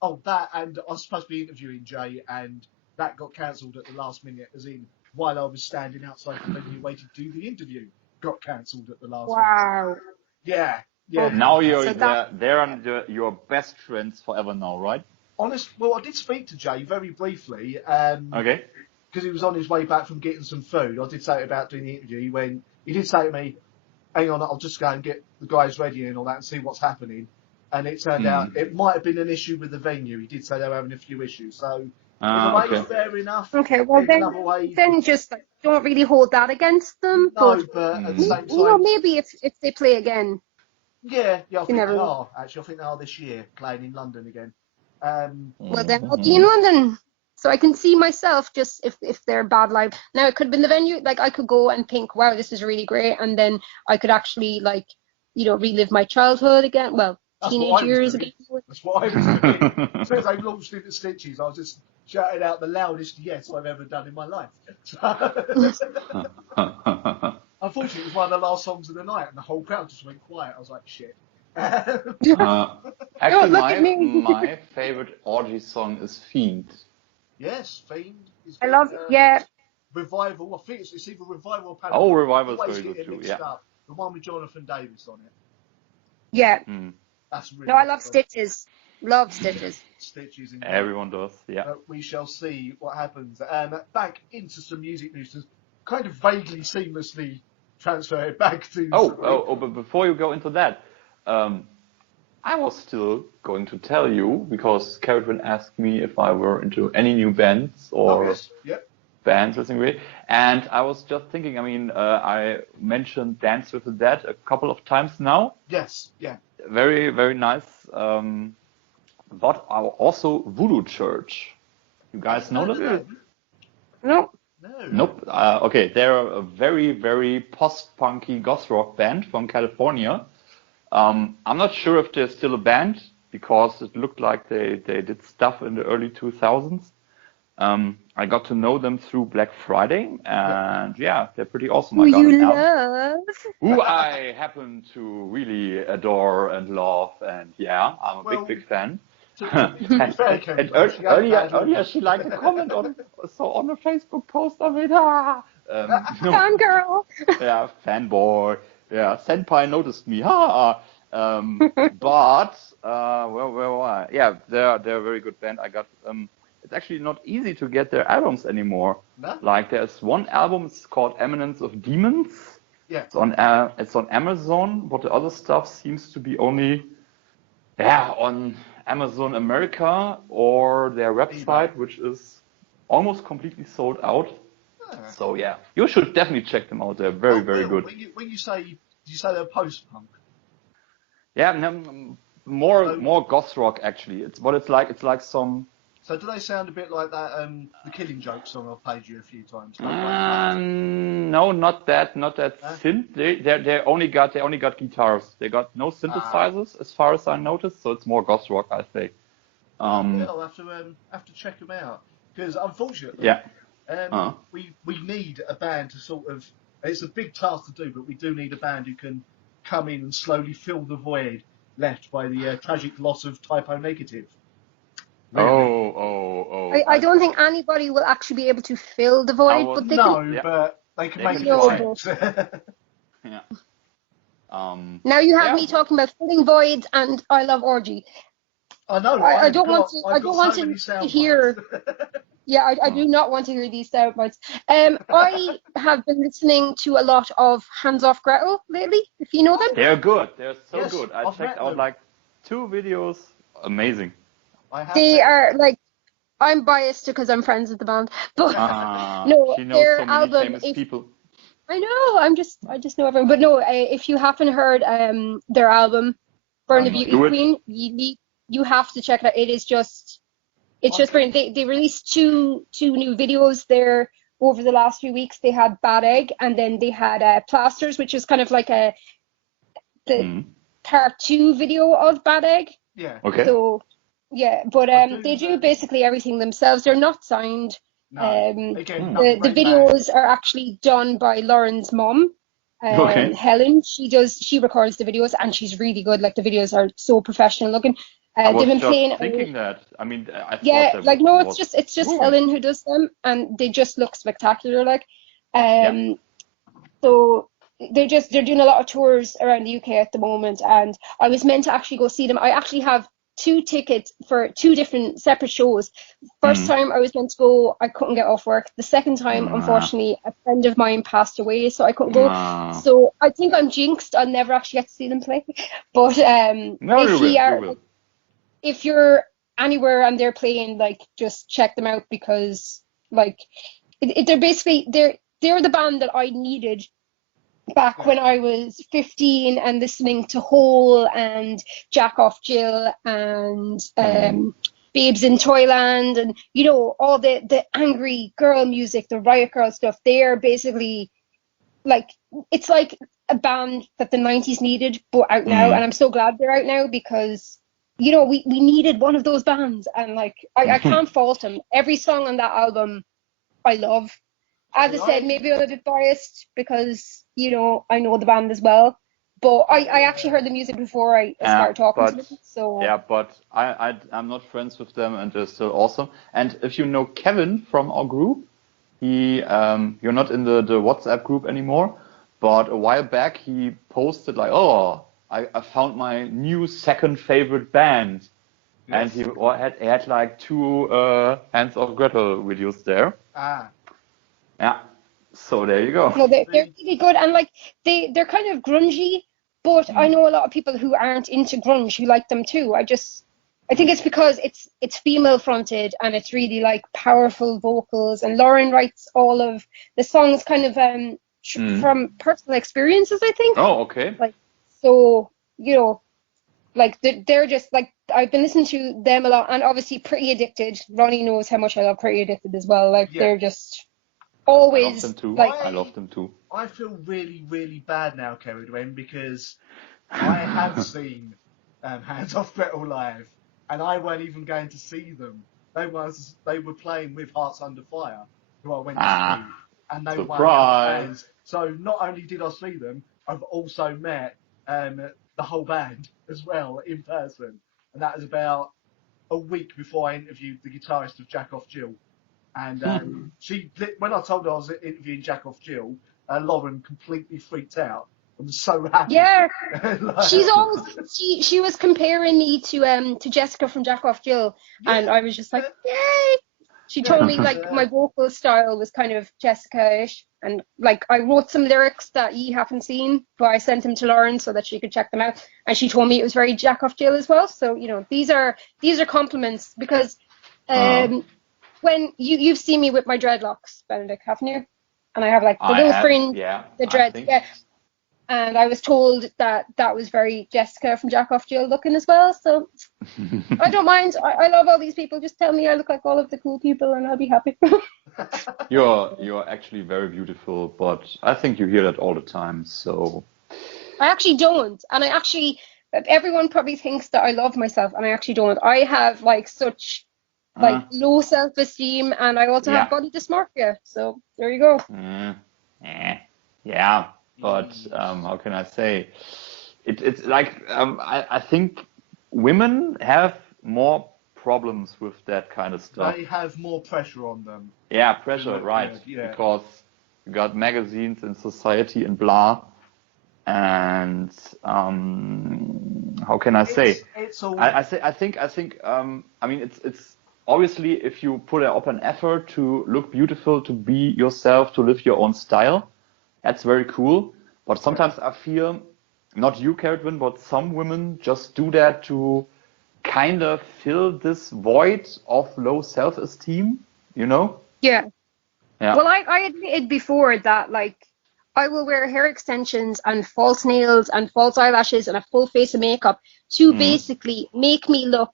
Oh, that, and I was supposed to be interviewing Jay, and that got cancelled at the last minute, as in, while I was standing outside the venue waiting to do the interview, got cancelled at the last minute. Wow. Yeah. Now they're on your best friends forever now, right? Well, I did speak to Jay very briefly. Okay. Because he was on his way back from getting some food. I did say about doing the interview. He did say to me, hang on, I'll just go and get the guys ready and all that and see what's happening. And it turned out it might have been an issue with the venue. He did say they were having a few issues. So, in a way, fair enough. Okay, well then just don't really hold that against them. No, but at the same time... maybe if they play again. Yeah, I think they are. Actually, I think they are this year, playing in London again. Well, then I'll be in London So I can see myself just if they're bad live. Now it could have been the venue. Like I could go and think, wow, this is really great, and then I could actually like, relive my childhood again. Well, teenage years again. That's what I was doing. As soon as I launched into Stitches, I was just shouting out the loudest yes I've ever done in my life. Unfortunately, it was one of the last songs of the night, and the whole crowd just went quiet. I was like, shit. Actually, my favorite orgy song is Fiend. Yes, Fiend. I love it. Revival. I think it's either Revival or Panic. Oh, Revival is very good too. Yeah. The one with Jonathan Davis on it. Yeah. That's really. No, I love Stitches. Love Stitches. Stitches. Everyone does. Yeah. We shall see what happens. Back into some music news to kind of vaguely, seamlessly transfer it back to. But before you go into that. I was still going to tell you because Cerridwen asked me if I were into any new bands or bands listening to it, and I was just thinking. I mean, I mentioned Dance with the Dead a couple of times now. Yes, yeah. Very, very nice. But also Voodoo Church. You guys know that? No. Nope. Okay, they're a very, very post-punky goth rock band from California. I'm not sure if they're still a band because it looked like they did stuff in the early 2000s. I got to know them through Black Friday, and they're pretty awesome. Who you love? Who I happen to really adore and love, and I'm a big fan. And earlier she liked a comment on a Facebook post of it. Fangirl. Yeah, fanboy. Yeah, Senpai noticed me. But where were I? Yeah, they're a very good band. I got it's actually not easy to get their albums anymore. No? Like there's one album, it's called Eminence of Demons. Yeah. It's on Amazon, but the other stuff seems to be only on Amazon America or their website, which is almost completely sold out. So you should definitely check them out. They're very, very good. When you say, did you say they're post-punk? Yeah, more goth rock actually. It's like some. So do they sound a bit like that the Killing Joke song I've played you a few times? No, not that synth. They only got guitars. They got no synthesizers as far as I noticed. So it's more goth rock, I say. I'll have to check them out because unfortunately, we need a band to sort of. It's a big task to do, but we do need a band who can come in and slowly fill the void left by the tragic loss of Typo Negative. Really? Oh. I don't think anybody will actually be able to fill the void, but they can. But they can make it. Yeah. Now you have me talking about filling voids, and I love orgy. I know. I don't want to hear. Yeah, I do not want to hear these sound bites. I have been listening to a lot of Hands Off Gretel lately, if you know them. They're good. They're so good. I checked out like 2 videos. Amazing. They are like, I'm biased because I'm friends with the band, but no, she knows their so many album. Famous people. I know. I just know everyone. But no, if you haven't heard their album, Burn the Beauty Queen, you have to check it out. It's just brilliant. They released two new videos there over the last few weeks. They had Bad Egg, and then they had Plasters, which is kind of like the part 2 video of Bad Egg. Yeah. Okay. So but they do basically everything themselves. They're not signed. No. The videos are actually done by Lauren's mom. Helen. She records the videos, and she's really good. Like the videos are so professional looking. I was they've been just playing. Thinking that. I mean, I thought it's just Helen who does them, and they just look spectacular. Like, so they're doing a lot of tours around the UK at the moment, and I was meant to actually go see them. I actually have 2 tickets for 2 different separate shows. First time I was meant to go, I couldn't get off work. The second time, unfortunately, a friend of mine passed away, so I couldn't go. So I think I'm jinxed. I'll never actually get to see them play. But if you're anywhere and they're playing, like, just check them out because, like, they're basically they're the band that I needed back when I was 15 and listening to Hole and Jack Off Jill and Babes in Toyland, and you know, all the angry girl music, the Riot Girl stuff. They're basically like, it's like a band that the 90s needed, but out now. And I'm so glad they're out now, because you know, we needed one of those bands, and like I can't fault them. Every song on that album I love. As I said, maybe I'm a bit biased because, you know, I know the band as well. But I actually heard the music before I started talking to them. So yeah, but I'm not friends with them, and they're still awesome. And if you know Kevin from our group, you're not in the WhatsApp group anymore, but a while back he posted like, oh, I found my new second favorite band. Yes. And he had like 2 Hands of Gretel videos there. Yeah. So there you go. No, they're really good, and like they're kind of grungy, but I know a lot of people who aren't into grunge who like them too. I think it's because it's female fronted, and it's really like powerful vocals, and Lauren writes all of the songs kind of from personal experiences, I think. Oh, okay. Like, so, you know, like they're just like, I've been listening to them a lot, and obviously Pretty Addicted. Ronnie knows how much I love Pretty Addicted as well. Like they're just always. I love them too. Like, I love them too. I feel really, really bad now, Cerridwen, because I have seen Hands Off Gretel live, and I weren't even going to see them. They were playing with Hearts Under Fire, who I went to see, and they were fans. So not only did I see them, I've also met the whole band as well in person, and that was about a week before I interviewed the guitarist of Jack Off Jill. And when I told her I was interviewing Jack Off Jill, Lauren completely freaked out. I was so happy. Yeah, like, she's always she was comparing me to Jessica from Jack Off Jill, and I was just like, yay! She told me like my vocal style was kind of Jessica-ish, and like I wrote some lyrics that you haven't seen, but I sent them to Lauren so that she could check them out, and she told me it was very Jack Off Jill as well. So you know, these are compliments, because when you've seen me with my dreadlocks, Benedict, haven't you? And I have like the little fringe, the dreads, and I was told that was very Jessica from Jack Off Jill looking as well. So I don't mind. I love all these people. Just tell me I look like all of the cool people, and I'll be happy. You're actually very beautiful, but I think you hear that all the time. So I actually don't, and everyone probably thinks that I love myself, and I actually don't. I have like such low self-esteem, and I also have body dysmorphia. So there you go. Yeah, but how can I say? It's like I think women have more problems with that kind of stuff. They have more pressure on them. Yeah, pressure, right? Yeah. Because you got magazines and society and blah. And how can I say? It's all. I think. I mean, it's obviously if you put up an effort to look beautiful, to be yourself, to live your own style, that's very cool. But sometimes I feel, not you, Cerridwen, but some women just do that to kind of fill this void of low self-esteem, you know? Yeah. Well, I admitted before that, like, I will wear hair extensions and false nails and false eyelashes and a full face of makeup to basically make me look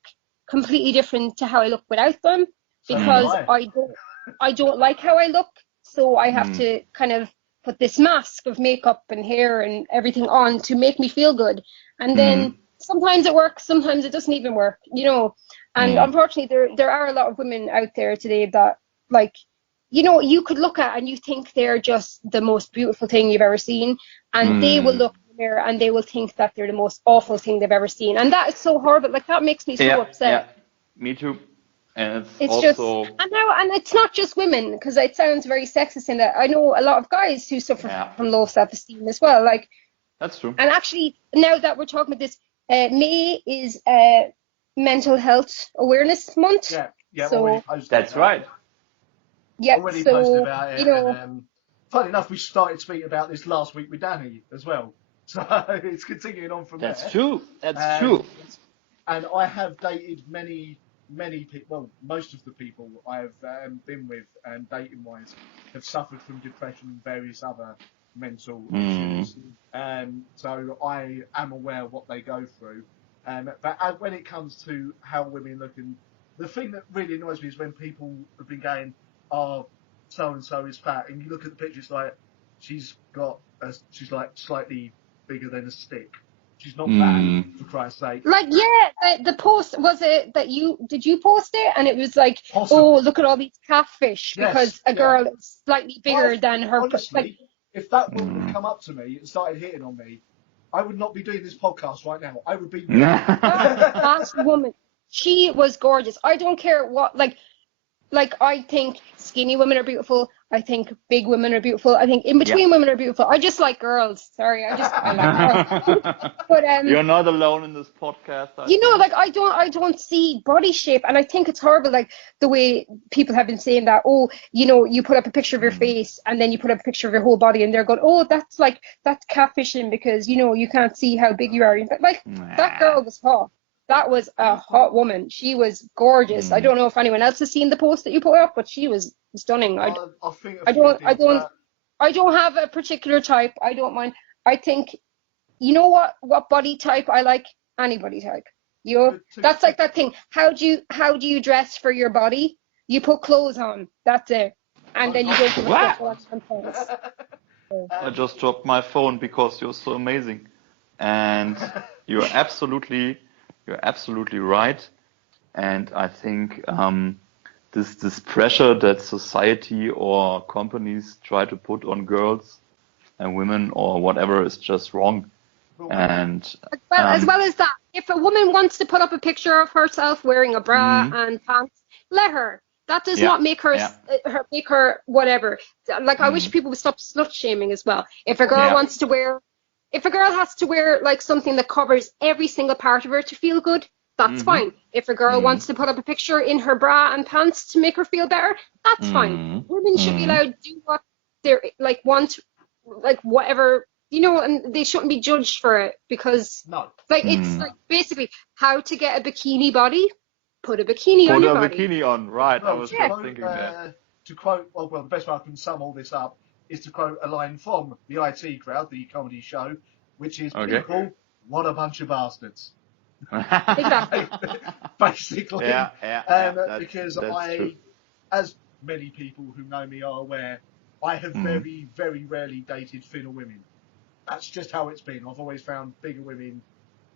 completely different to how I look without them, because I don't like how I look, so I have to kind of put this mask of makeup and hair and everything on to make me feel good. And then sometimes it works, sometimes it doesn't even work, you know. And unfortunately there are a lot of women out there today that, like, you know, you could look at and you think they're just the most beautiful thing you've ever seen, and they will look in the mirror and they will think that they're the most awful thing they've ever seen, and that is so horrible. Like, that makes me so upset. Yeah, me too. And it's also just, and it's not just women, because it sounds very sexist in that I know a lot of guys who suffer from low self-esteem as well. Like, that's true. And actually, now that we're talking about this, May is Mental Health Awareness Month. Yeah, so that's right. Yeah, already posted about it, you know, and funny enough, we started speaking about this last week with Danny as well. So it's continuing on from there. That's true. That's true. And I have dated many people. Well, most of the people I have been with, dating-wise, have suffered from depression and various other mental issues. So I am aware of what they go through. But when it comes to how women look, and the thing that really annoys me is when people have been going, "Oh, so and so is fat," and you look at the picture, it's like she's like slightly bigger than a stick. She's not fat, for Christ's sake. Like, yeah, the post, was it that did you post it? And it was like, Possibly. oh, look at all these catfish, Yes, because a girl is slightly bigger than her. Honestly, if that woman had come up to me and started hitting on me, I would not be doing this podcast right now. I would be. That woman, she was gorgeous. I don't care what, like I think skinny women are beautiful. I think big women are beautiful. I think in between women are beautiful. I just like girls. Sorry, I like girls. But you're not alone in this podcast. Like I don't see body shape, and I think it's horrible. Like the way people have been saying that. Oh, you put up a picture of your face, and then you put up a picture of your whole body, and they're going, oh, that's catfishing because you can't see how big you are. But like that girl was hot. That was a hot woman. She was gorgeous. I don't know if anyone else has seen the post that you put up, but she was stunning. I don't have a particular type. I don't mind. I think, what body type I like? Any body type. That's like that thing. How do you dress for your body? You put clothes on. That's it. And then you go for the I just dropped my phone because you're so amazing, and you're absolutely right. And I think this pressure that society or companies try to put on girls and women or whatever is just wrong. And as well as that, if a woman wants to put up a picture of herself wearing a bra and pants, let her. That does not make her make her whatever. Like I wish people would stop slut shaming as well. If a girl wants to wear, if a girl has to wear like something that covers every single part of her to feel good, that's fine. If a girl wants to put up a picture in her bra and pants to make her feel better, that's fine. Women should be allowed to do what they're want, like whatever, and they shouldn't be judged for it because it's like basically how to get a bikini body. Put a bikini on your body. Put a bikini on, right. I was just thinking that. To quote, well, the best way I can sum all this up is to quote a line from the IT Crowd, the comedy show, which is, people, what a bunch of bastards. Exactly. Basically. Because that's true. as many people who know me are aware, I have very, very rarely dated thinner women. That's just how it's been. I've always found bigger women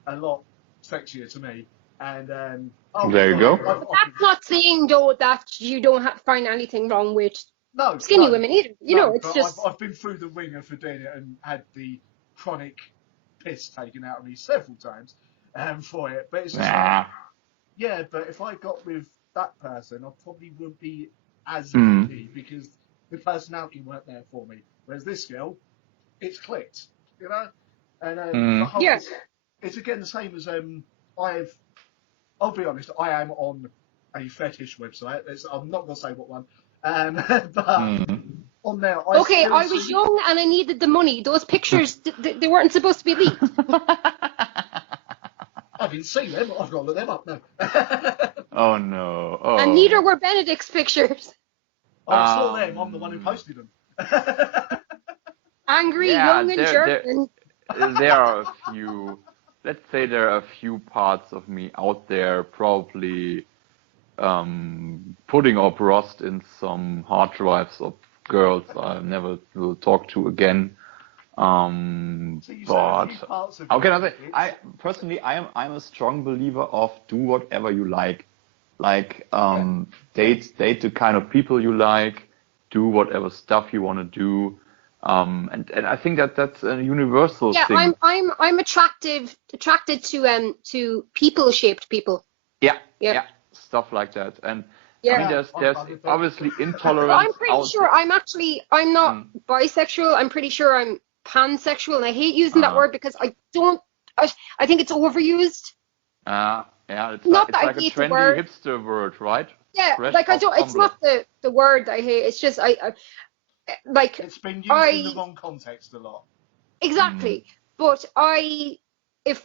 a lot sexier to me. And there you go. But that's not saying though that you don't find anything wrong with skinny women either. It's just I've been through the ringer for doing it and had the chronic piss taken out of me several times for it. But it's just but if I got with that person, I probably wouldn't be as happy because the personality weren't there for me. Whereas this girl, it's clicked, and it's again the same as I'll be honest, I am on a fetish website. I'm not going to say what one. But on there, I was young and I needed the money. Those pictures, they weren't supposed to be leaked. I didn't see them. I've got to look them up now. Oh, no. Oh. And neither were Benedict's pictures. I saw them. I'm the one who posted them. Angry, young and German. There are a few... Let's say there are a few parts of me out there probably putting up rust in some hard drives of girls I never will talk to again. But how can I say? I'm a strong believer of do whatever you like. Like date the kind of people you like, do whatever stuff you want to do. And I think that's a universal thing. Yeah, I'm attracted to people-shaped people. Yeah, stuff like that. And I mean, there's obviously intolerance. I'm pretty sure I'm not bisexual. I'm pretty sure I'm pansexual, and I hate using that word because I think it's overused. It's like a trendy hipster word, right? Yeah, like I don't. It's not the word I hate. It's just like it's been used in the wrong context a lot. Exactly. But if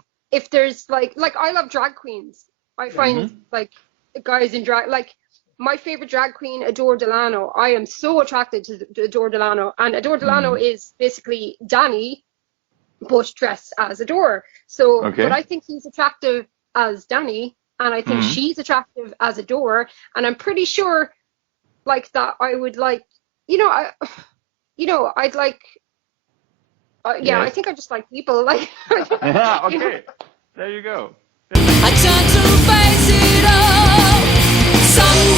there's like I love drag queens. I find like guys in drag, like my favorite drag queen, Adore Delano. I am so attracted to Adore Delano, and Adore Delano is basically Danny, but dressed as Adore. So, but I think he's attractive as Danny, and I think she's attractive as a door, and I'm pretty sure, like, that I would like, I'd like, I think I just like people, like. Yeah, okay. There you go. I try to face it all. Some